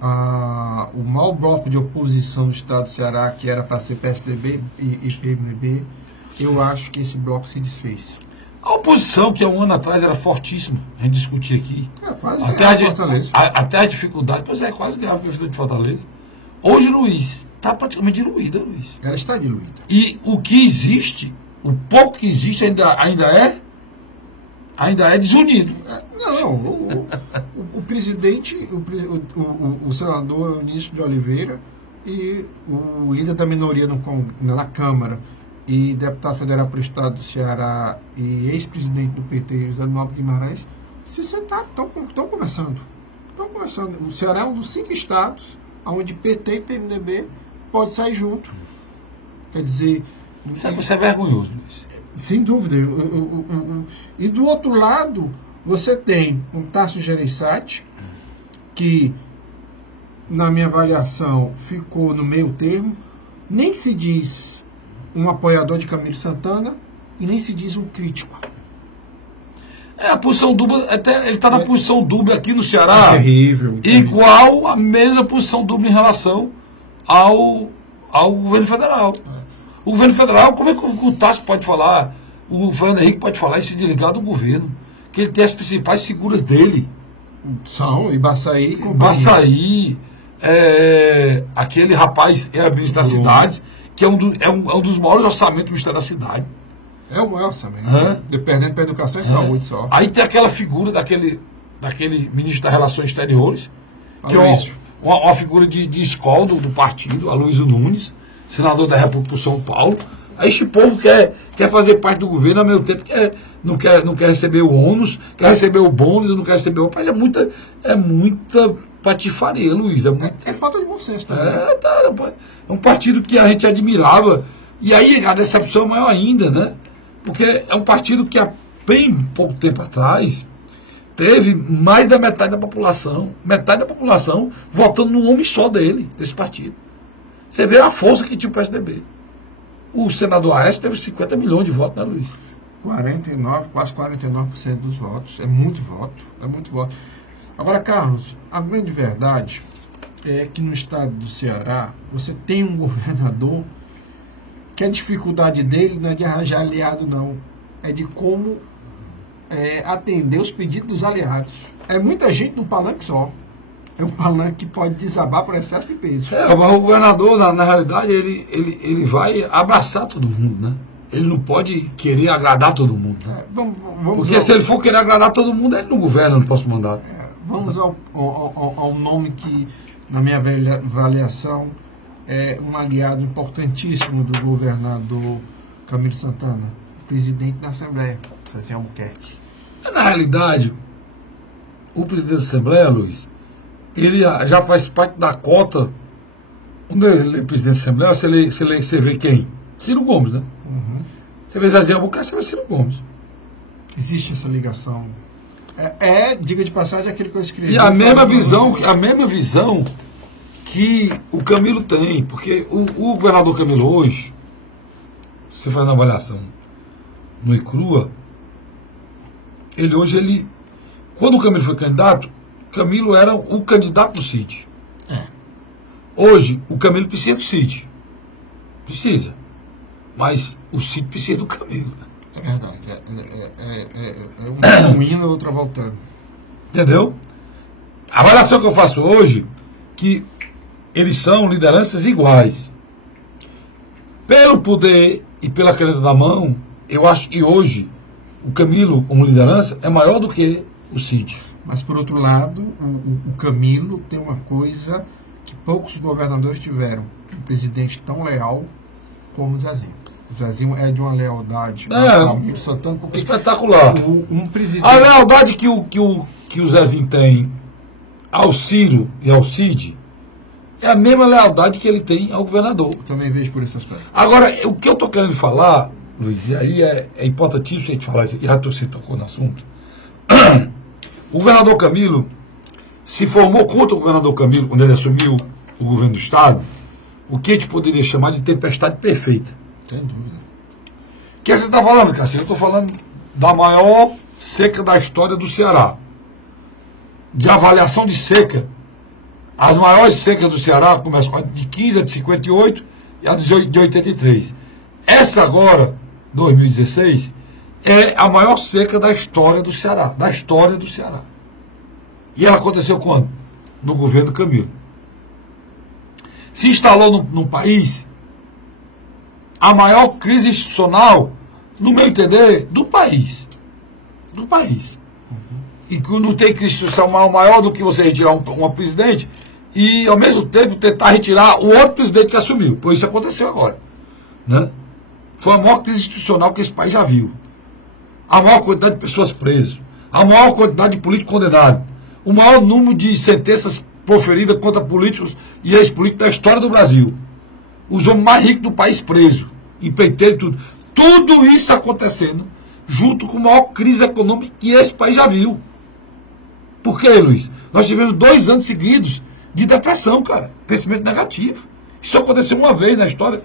o maior bloco de oposição do Estado do Ceará, que era para ser PSDB e PMDB, eu acho que esse bloco se desfez. A oposição, que há um ano atrás era fortíssima, a gente discutia aqui. Quase ganhava Fortaleza. Até a dificuldade, pois quase ganhava o de Fortaleza. Hoje, Luiz, está praticamente diluída, Luiz. Ela está diluída. E o que existe, o pouco que existe ainda é desunido. O presidente, o senador Eunício de Oliveira e o líder da minoria na Câmara e deputado federal para o Estado do Ceará e ex-presidente do PT, José Nobre Guimarães, se sentaram, estão conversando. O Ceará é um dos 5 estados onde PT e PMDB podem sair junto. Quer dizer... Isso é vergonhoso, Luiz. Sem dúvida. E do outro lado, você tem um Tasso Gereissati, que, na minha avaliação, ficou no meio termo, nem se diz um apoiador de Camilo Santana e nem se diz um crítico. A posição dúbia, até ele está na posição dúbia aqui no Ceará, terrível. Igual a mesma posição dúbia em relação ao governo federal. O governo federal, como é que o Tasso pode falar, o Fernando Henrique pode falar e se desligar do governo? Que ele tem as principais figuras dele. São Ibaçaí e companhia. Ibaçaí, aquele rapaz é ministro da cidade, que é um dos maiores orçamentos do Ministério da Cidade. É o maior orçamento. Dependendo para educação e saúde só. Aí tem aquela figura daquele ministro das Relações Exteriores, que é uma figura de escola do partido, Aloysio Nunes, senador da República por São Paulo. Aí esse povo quer fazer parte do governo, ao mesmo tempo não quer receber o ônus, quer receber o bônus, não quer receber o... Rapaz, é muita patifaria, Luiz. É falta de bom senso também. É um partido que a gente admirava. E aí a decepção é maior ainda, né? Porque é um partido que há bem pouco tempo atrás teve mais da metade da população votando num homem só desse partido. Você vê a força que tinha o PSDB. O senador Aécio teve 50 milhões de votos, né, Luiz? 49, quase 49% dos votos. É muito voto. Agora, Carlos, a grande verdade é que no estado do Ceará você tem um governador que a dificuldade dele não é de arranjar aliado, não. É de como atender os pedidos dos aliados. É muita gente num palanque só. É um palanque que pode desabar por excesso de peso. Mas o governador, na realidade, ele vai abraçar todo mundo, né? Ele não pode querer agradar todo mundo. Né? Porque se ele for querer agradar todo mundo, ele não governa no próximo mandato. Vamos ao nome que, na minha avaliação, é um aliado importantíssimo do governador Camilo Santana, presidente da Assembleia, Zezé Albuquerque. Na realidade, o presidente da Assembleia, Luiz, ele já faz parte da cota. Quando ele é presidente da Assembleia, você vê quem? Ciro Gomes, né? Uhum. Você vê Zezé Albuquerque, você vê Ciro Gomes. Existe essa ligação. Diga de passagem, aquele que eu escrevi. E a mesma visão que o Camilo tem, porque o governador Camilo hoje, você faz uma avaliação no ICRUA, quando o Camilo foi candidato, Camilo era o candidato do Cid. Hoje, o Camilo precisa do Cid. Precisa. Mas o Cid precisa do Camilo. É verdade. Um indo e outra voltando. Entendeu? A avaliação que eu faço hoje, que eles são lideranças iguais. Pelo poder e pela caneta na mão, eu acho que hoje o Camilo, como liderança, é maior do que o Cid. Mas, por outro lado, o Camilo tem uma coisa que poucos governadores tiveram. Um presidente tão leal como o Zezinho. O Zezinho é de uma lealdade. Camilo Santana, porque espetacular. A lealdade que o Zezinho tem ao Ciro e ao Cid é a mesma lealdade que ele tem ao governador. Eu também vejo por esse aspecto. Agora, o que eu estou querendo falar, Luiz, e aí é importantíssimo a gente falar isso, e já você tocou no assunto. O governador Camilo se formou contra o governador Camilo quando ele assumiu o governo do Estado, o que a gente poderia chamar de tempestade perfeita. Sem dúvida. O que você está falando, Cássio? Eu estou falando da maior seca da história do Ceará. De avaliação de seca. As maiores secas do Ceará começam de 15 a de 58 e a de 83. Essa agora, 2016, é a maior seca da história do Ceará. Da história do Ceará. E ela aconteceu quando? No governo Camilo. Se instalou no país a maior crise institucional, no meu entender, do país. Do país. E que não tem crise institucional maior do que você retirar uma presidente e, ao mesmo tempo, tentar retirar o outro presidente que assumiu. Pois isso aconteceu agora. Né? Foi a maior crise institucional que esse país já viu. A maior quantidade de pessoas presas. A maior quantidade de políticos condenados. O maior número de sentenças proferidas contra políticos e ex-políticos da história do Brasil. Os homens mais ricos do país presos. Empreiteiro e tudo. Tudo isso acontecendo junto com a maior crise econômica que esse país já viu. Por quê, Luiz? Nós tivemos 2 anos seguidos de depressão, cara. Pensamento negativo. Isso aconteceu uma vez na história.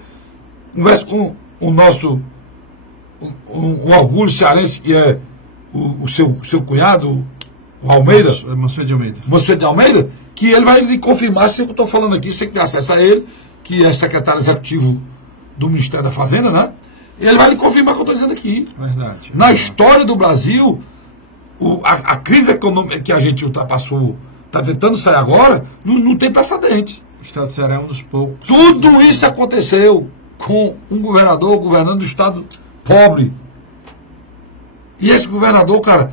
Conversa com o nosso um orgulho cearense, que é o seu cunhado, o Almeida. Monsenhor de Almeida, que ele vai lhe confirmar se eu estou falando aqui, você que tem acesso a ele, que é secretário executivo do Ministério da Fazenda, né? Ele vai lhe confirmar o que eu estou dizendo aqui. Verdade. Na história do Brasil, a crise econômica que a gente ultrapassou, está tentando sair agora, não tem precedentes. O Estado do Ceará é um dos poucos. Tudo isso aconteceu com um governador governando o Estado pobre. E esse governador, cara,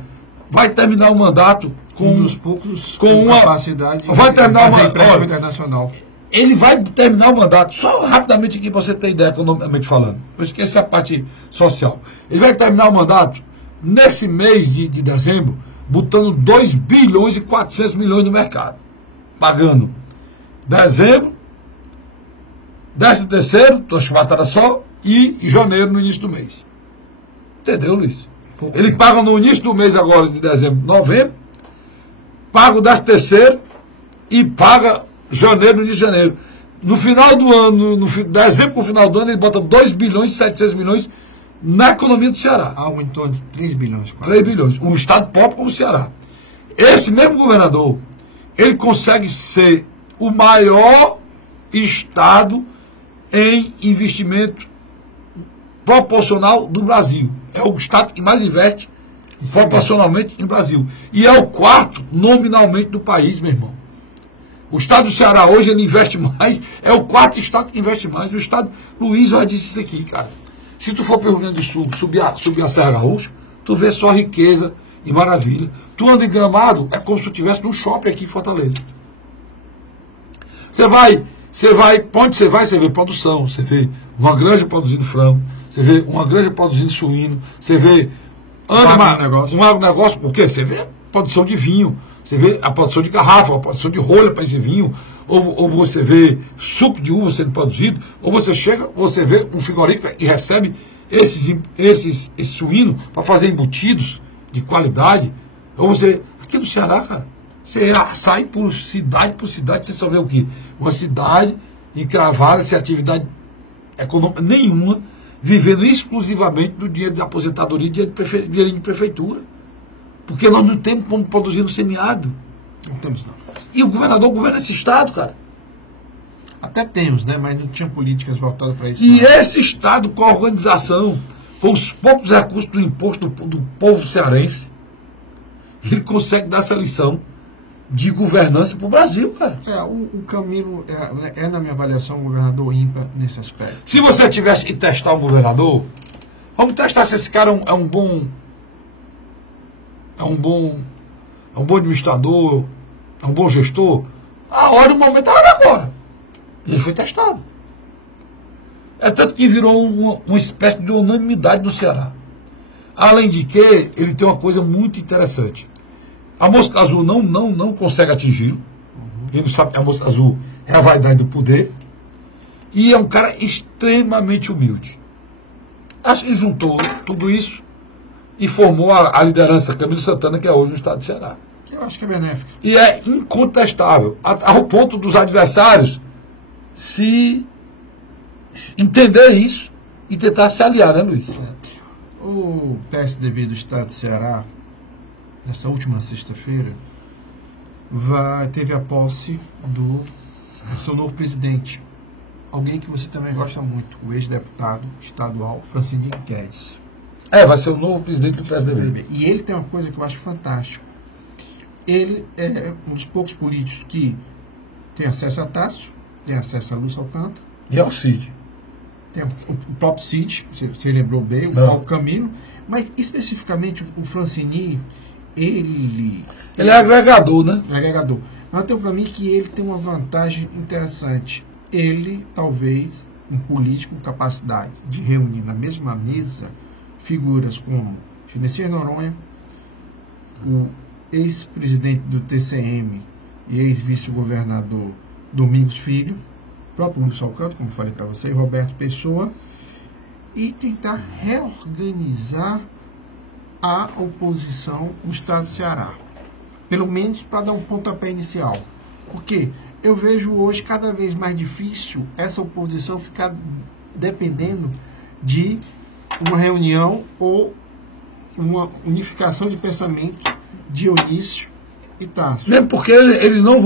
vai terminar o mandato com um dos poucos com uma capacidade vai terminar de fazer empréstimo olha, internacional. ele vai terminar o mandato, só rapidamente aqui para você ter ideia, economicamente falando, eu esqueci a parte social. Ele vai terminar o mandato nesse mês de dezembro, botando 2 bilhões e 400 milhões no mercado, pagando dezembro, 13º, tô chumatada só, e janeiro no início do mês. Entendeu, Luiz? Ele paga no início do mês agora, de dezembro, novembro, paga o 13º e paga janeiro, no início de janeiro. No final do ano, dezembro para o final do ano, ele bota 2 bilhões e 700 milhões na economia do Ceará. Algo em torno de 3 bilhões. 3 bilhões. Um estado pobre como o Ceará. Esse mesmo governador, ele consegue ser o maior estado em investimento proporcional do Brasil. É o estado que mais investe proporcionalmente no Brasil. E é o 4º nominalmente do país, meu irmão. O estado do Ceará hoje ele investe mais, é o 4º estado que investe mais. O estado, Luiz já disse isso aqui, cara. Se tu for para o Rio Grande do Sul, subir a Serra Gaúcha, tu vê só riqueza e maravilha. Tu anda em Gramado, é como se tu estivesse num shopping aqui em Fortaleza. Você vai, onde você vai, você vê produção, você vê uma granja produzindo frango, você vê uma granja produzindo suíno, você vê um agronegócio, porque você vê produção de vinho, você vê a produção de garrafa, a produção de rolha para esse vinho, ou você vê suco de uva sendo produzido, ou você vê um frigorífico e recebe esse suíno para fazer embutidos de qualidade, ou você, aqui no Ceará, cara, você sai por cidade, você só vê o quê? Uma cidade encravada, sem atividade econômica nenhuma, vivendo exclusivamente do dinheiro de aposentadoria e dinheiro de prefeitura. Porque nós não temos como produzir no semiárido. Não temos, não. E o governador governa esse estado, cara. Até temos, né? Mas não tinha políticas voltadas para isso. E esse estado, com a organização, com os poucos recursos do imposto do povo cearense, ele consegue dar essa lição de governança para o Brasil, cara. O Camilo na minha avaliação, um governador ímpar nesse aspecto. Se você tivesse que testar um governador, vamos testar se esse cara é um bom administrador, é um bom gestor. A hora, o momento era agora. E ele foi testado. É tanto que virou uma espécie de unanimidade no Ceará. Além de que, ele tem uma coisa muito interessante. A mosca azul não consegue atingi-lo. Ele não sabe que a mosca azul é a vaidade do poder. E é um cara extremamente humilde. Acho que juntou tudo isso e formou a liderança Camilo Santana, que é hoje o estado do Ceará. Que eu acho que é benéfica. E é incontestável, ao ponto dos adversários se entender isso e tentar se aliar, né, Luiz? O PSDB do estado do Ceará, nessa última sexta-feira, teve a posse do seu novo presidente. Alguém que você também gosta muito, o ex-deputado estadual Francine Guedes. Vai ser o novo presidente do PSDB. E ele tem uma coisa que eu acho fantástica. Ele é um dos poucos políticos que tem acesso a Tássio, tem acesso a Lúcio Alcântara. E ao Cid. Tem o próprio Cid, você lembrou bem, o Camilo. Mas, especificamente, o Francini, ele é agregador, né? É agregador. Mas tem para mim que ele tem uma vantagem interessante. Ele, talvez, um político com capacidade de reunir na mesma mesa figuras como Genesias Noronha, o ex-presidente do TCM e ex-vice-governador Domingos Filho, o próprio Lúcio Alcântara, como falei para você, e Roberto Pessoa, e tentar reorganizar a oposição no estado do Ceará. Pelo menos para dar um pontapé inicial. Porque eu vejo hoje cada vez mais difícil essa oposição ficar dependendo de uma reunião ou uma unificação de pensamento de Eunício e Tássio. Mesmo porque eles não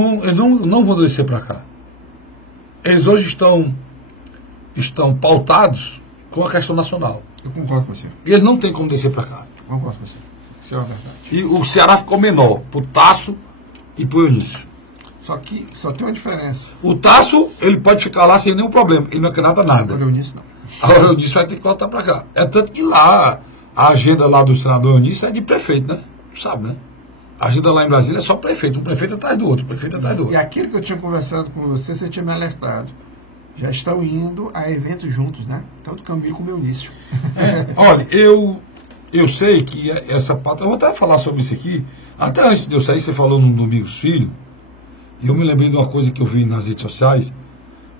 vão descer para cá. Eles hoje estão pautados com a questão nacional. Eu concordo com você. E eles não têm como descer para cá. Concordo com você. Isso é uma verdade. E o Ceará ficou menor por Tássio e por Eunício. Só que só tem uma diferença. O Tássio, ele pode ficar lá sem nenhum problema. Ele não quer nada. O Eunício não. Agora o Eunício vai ter que voltar para cá. É tanto que lá, a agenda lá do senador Eunício é de prefeito, né? Tu sabe, né? A agenda lá em Brasília é só prefeito, um prefeito atrás do outro, prefeito atrás do E outro. aquilo que eu tinha conversado com você, você tinha me alertado. Já estão indo a eventos juntos, né? Tanto Camilo como Eunício. Olha, eu sei que essa pauta, eu vou até falar sobre isso aqui, até antes de eu sair, você falou no Domingos Filho, e eu me lembrei de uma coisa que eu vi nas redes sociais,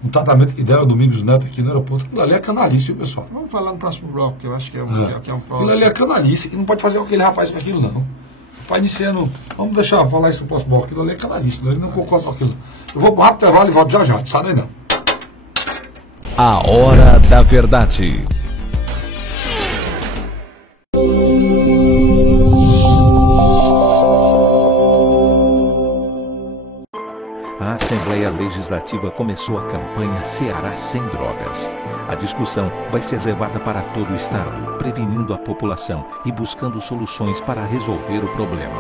um tratamento que deram ao Domingos Neto aqui no aeroporto. Aquilo ali é canalice, viu, pessoal? Vamos falar no próximo bloco, que eu acho que é um bloco. Aquilo ali é canalice, que não pode fazer com aquele rapaz com aquilo, não. Vai iniciando, vamos deixar falar isso no próximo bloco, aquilo ali é canalice, ele não concorda com aquilo. Eu vou para o rápido intervalo e volto já já, não sai daí não. A Hora da Verdade. A Assembleia Legislativa começou a campanha Ceará Sem Drogas. A discussão vai ser levada para todo o estado, prevenindo a população e buscando soluções para resolver o problema.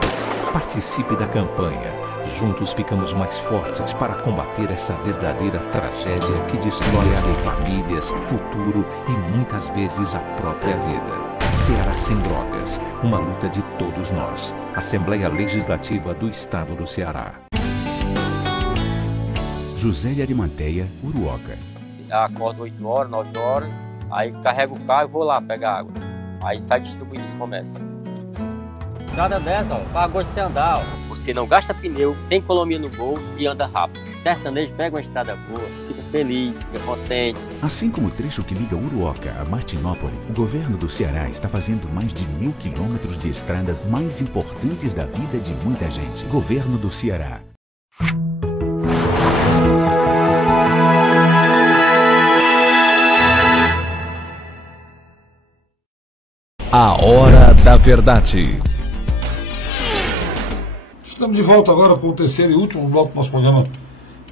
Participe da campanha. Juntos ficamos mais fortes para combater essa verdadeira tragédia que destrói famílias, futuro e muitas vezes a própria vida. Ceará Sem Drogas, uma luta de todos nós. Assembleia Legislativa do Estado do Ceará. José de Arimanteia, Uruoca. Acordo 8 horas, 9 horas, aí carrego o carro e vou lá pegar água. Aí sai distribuindo os comércios. Estrada dessa, ó, para gosto de você andar, ó. Você não gasta pneu, tem economia no bolso e anda rápido. Sertanejo pega uma estrada boa, fica feliz, fica contente. Assim como o trecho que liga Uruoca a Martinópole, o governo do Ceará está fazendo mais de 1.000 quilômetros de estradas mais importantes da vida de muita gente. Governo do Ceará. A Hora da Verdade. Estamos de volta agora com o terceiro e último bloco do nosso programa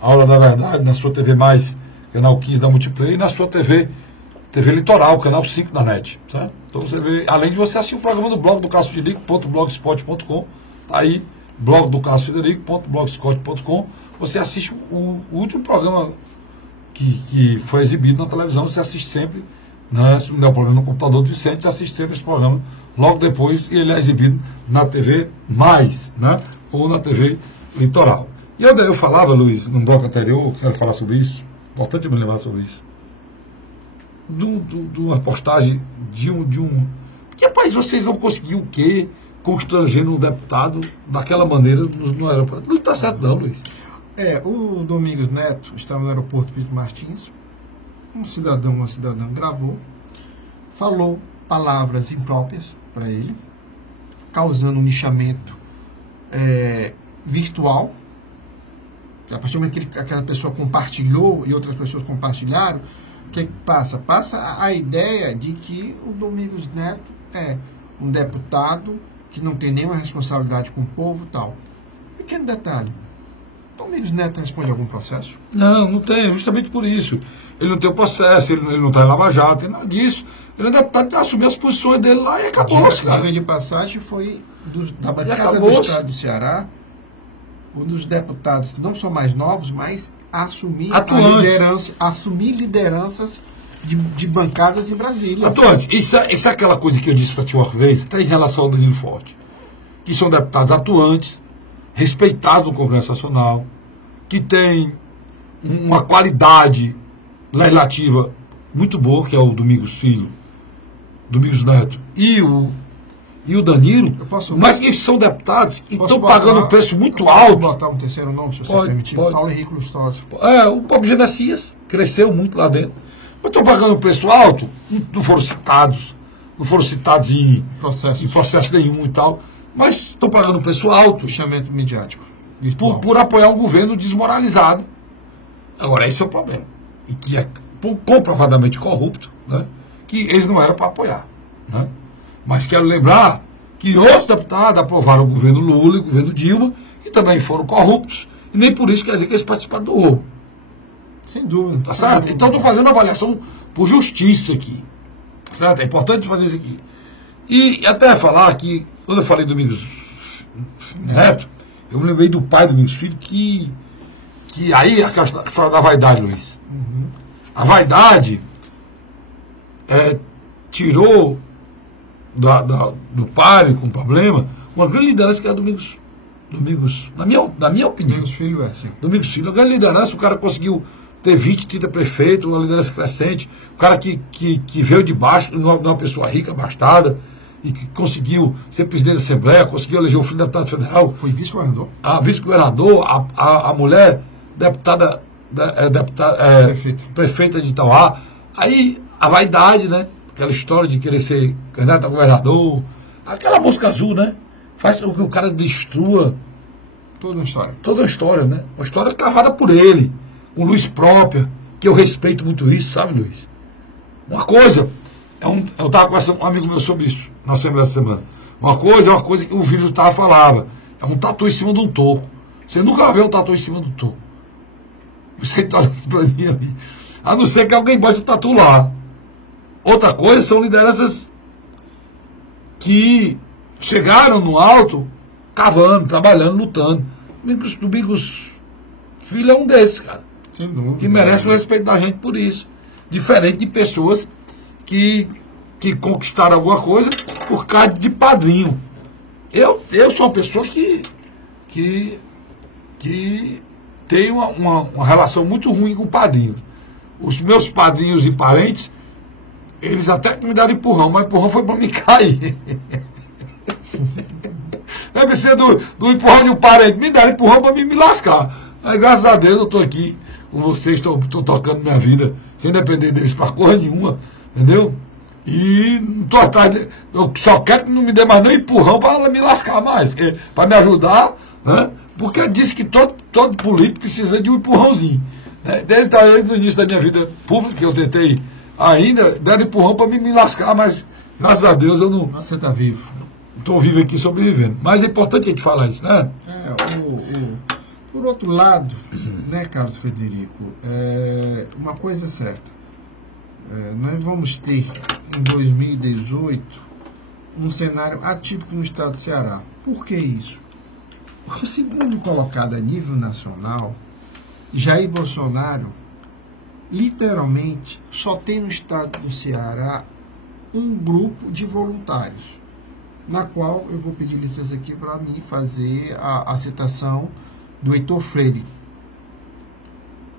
A Hora da Verdade, na sua TV Mais, canal 15 da Multiplay, e na sua TV Litoral, canal 5 da NET. Certo? Então você vê, além de você assistir o programa do blog do Cássio Federico.blogspot.com, tá aí, blog do Cássio Federico.blogspot.com, você assiste o último programa que foi exibido na televisão, você assiste sempre, né? Se não der problema no computador do Vicente, assiste sempre esse programa. Logo depois ele é exibido na TV Mais, né? Ou na TV Litoral. E eu falava, Luiz, num bloco anterior, quero falar sobre isso, importante me lembrar sobre isso, de uma postagem de um... Porque, rapaz, vocês vão conseguir o quê? Constrangendo um deputado daquela maneira no aeroporto. Não está certo não, Luiz. O Domingos Neto estava no aeroporto Pinto Martins, uma cidadã gravou, falou palavras impróprias para ele, causando um lixamento virtual. A partir do momento que aquela pessoa compartilhou e outras pessoas compartilharam, o que passa? Passa a ideia de que o Domingos Neto é um deputado que não tem nenhuma responsabilidade com o povo e tal. Pequeno detalhe. Domingos Neto responde algum processo? Não tem, justamente por isso. Ele não tem o processo, ele não está em Lava Jato, tem nada disso. Ele é deputado que assumiu as posições dele lá e acabou. Diga de passagem, foi da bancada do Estado do Ceará, um dos deputados, não são mais novos, mas assumir lideranças de bancadas em Brasília. Atuantes. Isso é aquela coisa que eu disse para ti uma vez, até em relação ao Danilo Forte, que são deputados atuantes, respeitados no Congresso Nacional, que têm uma qualidade legislativa muito boa, que é o Domingos Filho, Domingos Neto e o Danilo, mas que são deputados que estão pagando um preço muito alto. Posso botar um terceiro nome, se você permitir? Paulo Henrique Lustosa. O Pobre Genesias cresceu muito lá dentro. Mas estão pagando um preço alto, não foram citados em processo nenhum e tal, mas estão pagando um preço alto. Fechamento midiático. Por apoiar um governo desmoralizado. Agora, esse é o problema. E que é comprovadamente corrupto, né? Que eles não eram para apoiar. Né? Mas quero lembrar que outros deputados aprovaram o governo Lula e o governo Dilma e também foram corruptos, e nem por isso quer dizer que eles participaram do roubo. Sem dúvida. Tá certo? Então estou fazendo uma avaliação por justiça aqui. Tá certo? É importante fazer isso aqui. E até falar que, quando eu falei do Domingos Neto, eu me lembrei do pai do Domingos Filho, que aí a questão da vaidade, Luiz. Uhum. A vaidade tirou do páreo com problema uma grande liderança que é Domingos na minha opinião. Domingos Filho é assim. Domingos Filho, a grande liderança, o cara conseguiu ter 20, 30 prefeitos, uma liderança crescente, o cara que veio de baixo, de uma pessoa rica, abastada, e que conseguiu ser presidente da Assembleia, conseguiu eleger o filho da deputada federal. Foi vice-governador. A vice-governador, a mulher deputada, prefeita de Itauá. Aí a vaidade, né? Aquela história de querer ser candidato a governador, aquela mosca azul, né? Faz com que o cara destrua Toda uma história. toda a história, né? Uma história cavada por ele, com luz própria, que eu respeito muito isso, sabe, Luiz? Uma coisa, eu estava conversando com um amigo meu sobre isso, na Assembleia essa semana. Uma coisa que o vídeo falava, é um tatu em cima de um toco. Você nunca vai ver um tatu em cima do toco. Você está olhando para mim ali. A não ser que alguém bote o tatu lá. Outra coisa são lideranças que chegaram no alto, cavando, trabalhando, lutando. Domingos Filho é um desses, cara. Sem dúvida. Que merece o respeito da gente por isso. Diferente de pessoas que conquistaram alguma coisa por causa de padrinho. Eu sou uma pessoa que tem uma relação muito ruim com padrinhos. Os meus padrinhos e parentes, eles até que me deram empurrão, mas empurrão foi para me cair. Deve ser do empurrão de um parente, me deram empurrão para me lascar. Mas graças a Deus eu estou aqui com vocês, estou tocando minha vida sem depender deles para coisa nenhuma, entendeu? E não estou atrás, eu só quero que não me dê mais nem empurrão para me lascar mais, para me ajudar, né? Porque disse que todo político precisa de um empurrãozinho. Né? Desde no início da minha vida pública, que eu tentei ainda, deram empurrão para me lascar, mas graças a Deus eu não. Você está vivo. Estou vivo aqui sobrevivendo. Mas é importante a gente falar isso, né? Por outro lado, né, Carlos Frederico, uma coisa é certa. Nós vamos ter, em 2018, um cenário atípico no estado do Ceará. Por que isso? Porque o segundo colocado a nível nacional, Jair Bolsonaro, literalmente, só tem no estado do Ceará um grupo de voluntários, na qual eu vou pedir licença aqui para mim fazer a citação do Heitor Freire.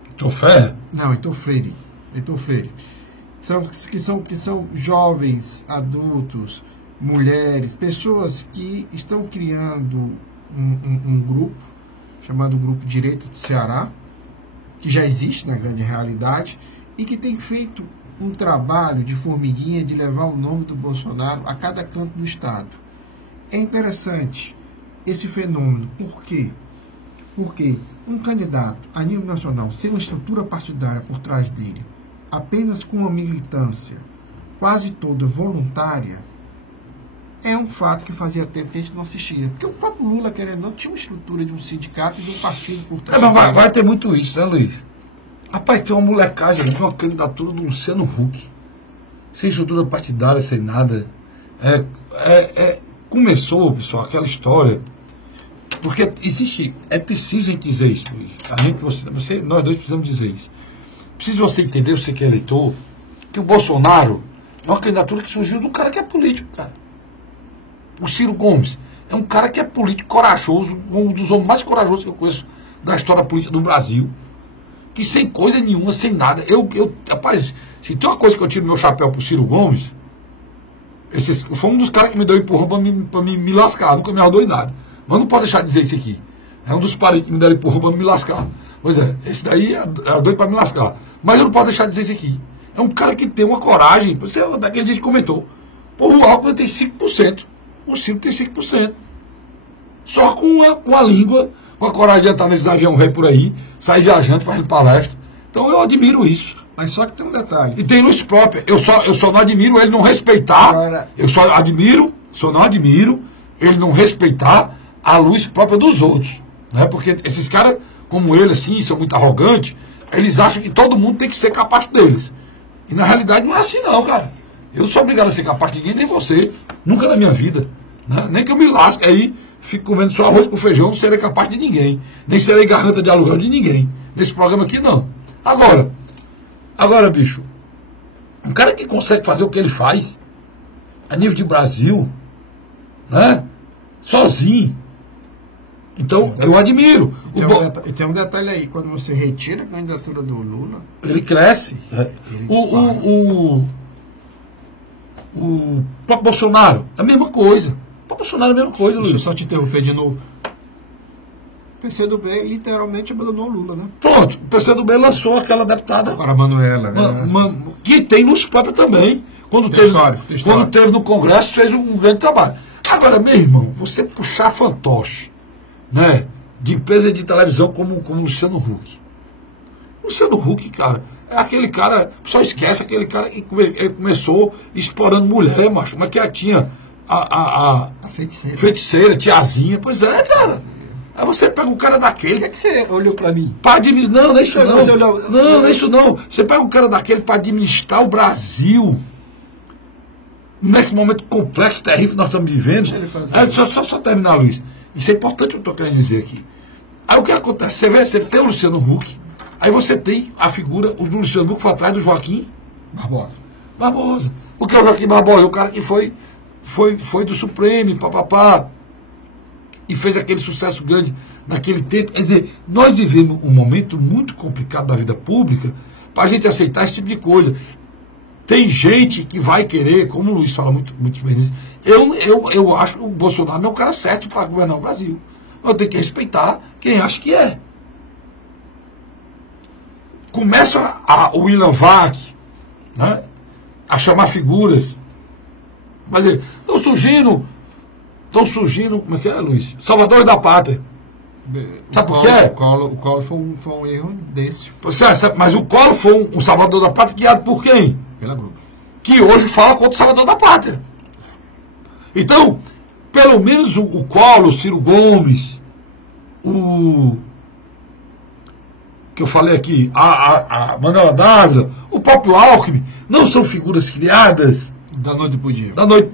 Heitor Freire? Não, Heitor Freire. Heitor Freire. Que são jovens, adultos, mulheres, pessoas que estão criando um grupo, chamado Grupo Direita do Ceará, que já existe na grande realidade, e que tem feito um trabalho de formiguinha de levar o nome do Bolsonaro a cada canto do estado. É interessante esse fenômeno. Por quê? Porque um candidato a nível nacional, sem uma estrutura partidária por trás dele, apenas com uma militância quase toda voluntária, é um fato que fazia tempo que a gente não assistia. Porque o próprio Lula, querendo não, tinha uma estrutura de um sindicato e de um partido por trás. Mas vai ter muito isso, né, Luiz? Rapaz, tem uma molecagem, tem uma candidatura do Luciano Huck, sem estrutura partidária, sem nada. Começou, pessoal, aquela história. Porque existe, é preciso a gente dizer isso, Luiz. Nós dois precisamos dizer isso. Precisa você entender, você que é eleitor, que o Bolsonaro é uma candidatura que surgiu de um cara que é político, cara. O Ciro Gomes é um cara que é político corajoso, um dos homens mais corajosos que eu conheço da história política do Brasil, que sem coisa nenhuma, sem nada. Rapaz, se tem uma coisa que eu tiro meu chapéu pro Ciro Gomes, foi um dos caras que me deu empurrão pra me lascar, nunca me ajudou em nada. Mas não pode deixar de dizer isso aqui. É um dos parentes que me deram empurrão pra me lascar. Pois é, esse daí é doido pra me lascar. Mas eu não posso deixar de dizer isso aqui. É um cara que tem uma coragem. Você, daquele dia que comentou. Pô, o Alckmin tem 5%. O Ciro tem 5%. Só com uma língua, com a coragem de entrar nesses aviões rei por aí, sair viajando, fazendo palestra. Então eu admiro isso. Mas só que tem um detalhe. E tem luz própria. Eu só não admiro ele não respeitar. Agora... Eu só não admiro ele não respeitar a luz própria dos outros. Né? Porque esses caras, como ele, assim, são muito arrogantes, eles acham que todo mundo tem que ser capaz deles. E na realidade não é assim não, cara. Eu não sou obrigado a ser capaz de ninguém, nem você. Nunca na minha vida. Né? Nem que eu me lasque aí, fico comendo só arroz com feijão, não serei capaz de ninguém. Nem serei garganta de aluguel de ninguém. Nesse programa aqui, não. Agora, bicho, um cara que consegue fazer o que ele faz, a nível de Brasil, né? Sozinho, Então, eu admiro. E tem um detalhe aí, quando você retira a candidatura do Lula... Ele cresce. O próprio Bolsonaro, a mesma coisa. O próprio Bolsonaro é a mesma coisa, Luiz. Deixa eu só te interromper de novo. O PCdoB literalmente abandonou o Lula, né? Pronto, o PCdoB lançou aquela deputada... Para a Manuela, que tem nos próprios também. Quando teve no Congresso, fez um grande trabalho. Agora, meu irmão, você puxar fantoche, né, de empresa de televisão como o Luciano Huck. Luciano Huck, cara, é aquele cara, só esquece aquele cara que começou explorando mulher, macho, mas que tinha a feiticeira, tiazinha, pois é, cara. Aí você pega um cara daquele... Por que você olhou pra mim? Não, não é isso não. Não é isso não. Você pega um cara daquele para administrar o Brasil, nesse momento complexo, terrível que nós estamos vivendo. Aí, só terminar, Luiz. Isso é importante o que eu estou querendo dizer aqui. Aí o que acontece? Você tem o Luciano Huck, aí você tem a figura, o Luciano Huck foi atrás do Joaquim Barbosa. Porque o Joaquim Barbosa é o cara que foi do Supremo, papapá, e fez aquele sucesso grande naquele tempo. Quer dizer, nós vivemos um momento muito complicado da vida pública para a gente aceitar esse tipo de coisa. Tem gente que vai querer, como o Luiz fala muito bem nisso, eu acho que o Bolsonaro não é o cara certo para governar o Brasil. Eu tenho que respeitar quem acha que é. Começa o William Vac, né, a chamar figuras. Mas estão surgindo, como é que é, Luiz? Salvadores da Pátria. Sabe por quê? O Collor foi um erro desse. Mas o Collor foi um salvador da pátria criado por quem? Pela Globo. Que hoje fala contra o salvador da pátria. Então, pelo menos o Collor, o Ciro Gomes, que eu falei aqui, a Manuela Dávila, o próprio Alckmin, não são figuras criadas da noite pro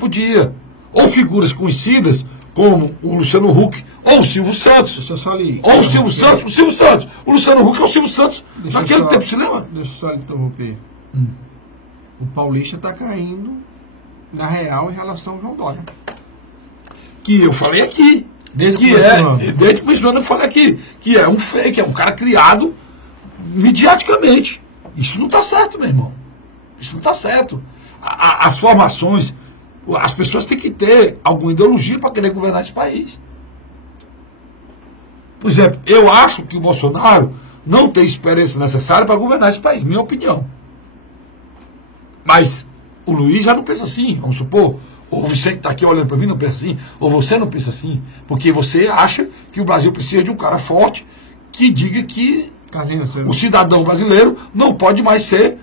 dia. Ou figuras conhecidas como o Luciano Huck, ou o Silvio Santos. O Silvio Santos. O Luciano Huck é o Silvio Santos. Naquele tempo, você lembra? Deixa eu só lhe interromper. O paulista está caindo na real em relação ao João Dória. Que eu falei aqui. Desde o começo do ano eu falei aqui. Que é um fake, é um cara criado mediaticamente. Isso não está certo, meu irmão. Isso não está certo. As formações, as pessoas têm que ter alguma ideologia para querer governar esse país. Por exemplo, eu acho que o Bolsonaro não tem experiência necessária para governar esse país, minha opinião. Mas o Luiz já não pensa assim, vamos supor. Ou você que está aqui olhando para mim não pensa assim. Ou você não pensa assim. Porque você acha que o Brasil precisa de um cara forte que diga que o cidadão brasileiro não pode mais ser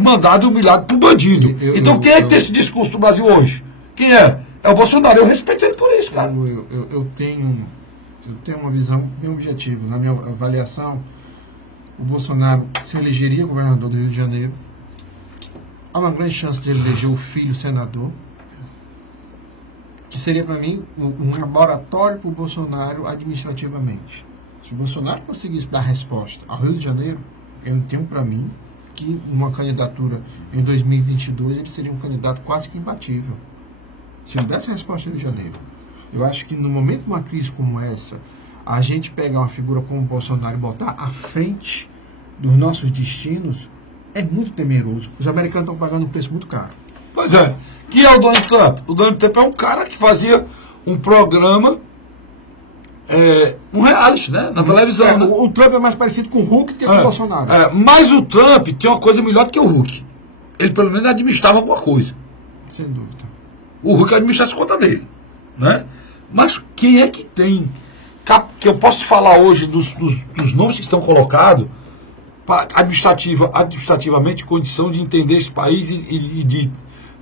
mandado e humilhado por bandido. Então quem é que tem esse discurso do Brasil hoje? Quem é? É o Bolsonaro. Eu respeito ele por isso, cara. Eu tenho uma visão bem objetiva. Na minha avaliação, o Bolsonaro se elegeria governador do Rio de Janeiro. Há uma grande chance de ele eleger o filho senador, que seria para mim um laboratório para o Bolsonaro administrativamente. Se o Bolsonaro conseguisse dar resposta ao Rio de Janeiro, eu entendo para mim que uma candidatura em 2022 ele seria um candidato quase que imbatível. Se não desse resposta ao Rio de Janeiro. Eu acho que no momento de uma crise como essa, a gente pegar uma figura como o Bolsonaro e botar à frente dos nossos destinos é muito temeroso. Os americanos estão pagando um preço muito caro. Pois é. Que é o Donald Trump? O Donald Trump é um cara que fazia um programa, um reality, né? Na televisão. Né? O Trump é mais parecido com o Huck do que com o Bolsonaro. Mas o Trump tem uma coisa melhor do que o Huck. Ele pelo menos administrava alguma coisa. Sem dúvida. O Huck administra as contas dele. Né? Mas quem é que tem? Que eu posso te falar hoje dos nomes que estão colocados administrativamente condição de entender esse país e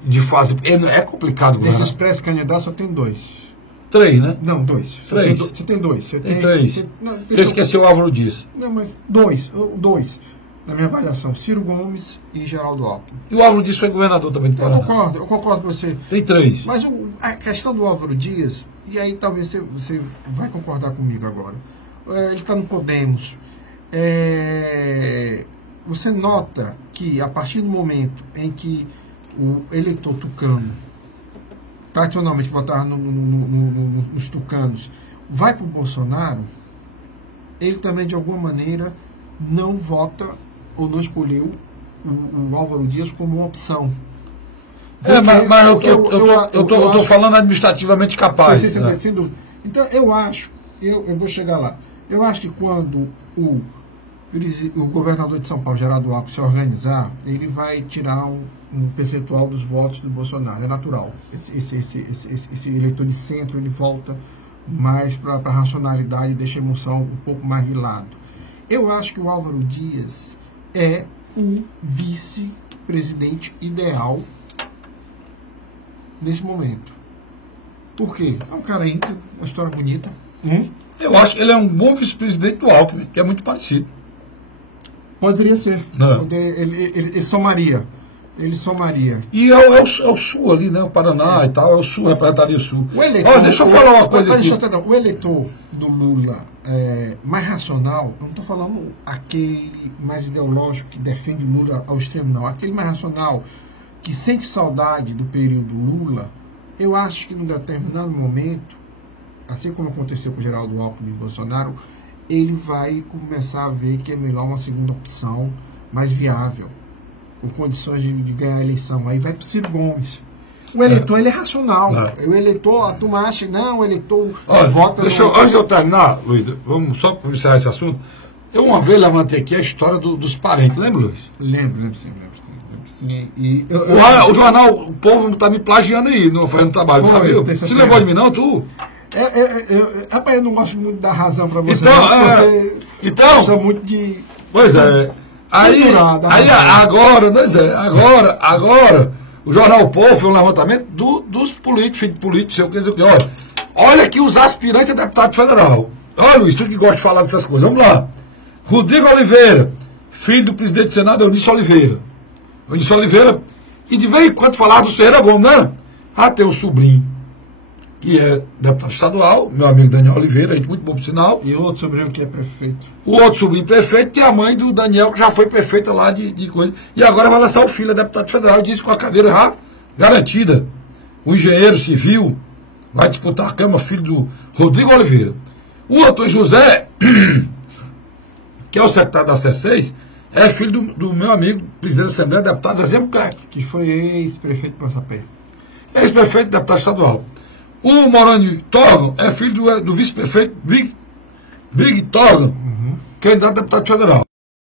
de fazer. É complicado. Desses pré-candidatos só tem 2. 3, né? Não, 2. 3. Você tem 2. Tem 3. Você esqueceu o Álvaro Dias. Não, mas 2. 2. Na minha avaliação, Ciro Gomes e Geraldo Alckmin. E o Álvaro Dias foi governador também do Paraná. Eu concordo com você. Tem 3. Mas a questão do Álvaro Dias, e aí talvez você vai concordar comigo agora. Ele está no Podemos. Você nota que a partir do momento em que o eleitor tucano, tradicionalmente votava nos tucanos, vai para o Bolsonaro, ele também, de alguma maneira, não vota ou não escolheu o Álvaro Dias como uma opção. Mas eu estou falando administrativamente capaz. Sem dúvida. Então, eu acho, eu vou chegar lá, eu acho que quando o governador de São Paulo, Geraldo Alckmin, se organizar, ele vai tirar um percentual dos votos do Bolsonaro. É natural. Esse eleitor de centro, ele volta mais para a racionalidade e deixa a emoção um pouco mais de lado. Eu acho que o Álvaro Dias é o vice-presidente ideal nesse momento. Por quê? É um cara íntegro, uma história bonita. Eu acho que ele é um bom vice-presidente do Alckmin, que é muito parecido. Poderia ser. Não. Ele somaria. Ele somaria. E é o Sul ali, né? O Paraná e tal, é o Sul, representaria o Sul. O eleitor, deixa eu falar uma coisa aqui. O eleitor do Lula mais racional, não estou falando aquele mais ideológico que defende o Lula ao extremo, não. Aquele mais racional que sente saudade do período Lula, eu acho que num determinado momento, assim como aconteceu com o Geraldo Alckmin e Bolsonaro, ele vai começar a ver que é melhor uma segunda opção mais viável, com condições de ganhar a eleição. Aí vai para o Ciro Gomes. O eleitor, ele é racional. O eleitor, a turma acha, não, o eleitor vota... Antes de eu terminar, Luiz, vamos só encerrar esse assunto. Eu uma vez levantei aqui a história dos parentes, lembra, Luiz? Lembro sim. E o jornal, o povo está me plagiando aí, não fazendo trabalho. Você lembrou de mim, não, tu? Rapaz, eu não gosto muito de dar razão para você. Então, sou muito de... Pois é. Agora, o jornal O Povo foi um levantamento dos políticos, filho de políticos, sei o que. Olha aqui os aspirantes a deputado federal. Olha, Luiz, tu que gosta de falar dessas coisas. Vamos lá. Rodrigo Oliveira, filho do presidente do Senado, Eunício Oliveira. E de vez em quando falava do Ferreira Gomes, né? Tem o sobrinho, que é deputado estadual, meu amigo Daniel Oliveira, gente muito bom por sinal. E o outro sobrinho que é prefeito. O outro sobrinho prefeito, que é a mãe do Daniel, que já foi prefeita lá de coisa. E agora vai lançar o filho, é deputado federal, disse com a cadeira já garantida. O engenheiro civil vai disputar a Câmara, filho do Rodrigo Oliveira. O Antônio José, que é o secretário da C6, é filho do meu amigo, presidente da Assembleia, deputado Zé Buquerque. Que foi ex-prefeito de Passapé. Ex-prefeito, deputado estadual. O Morânio Torgan é filho do vice-prefeito Big Torgan, candidato a deputado federal.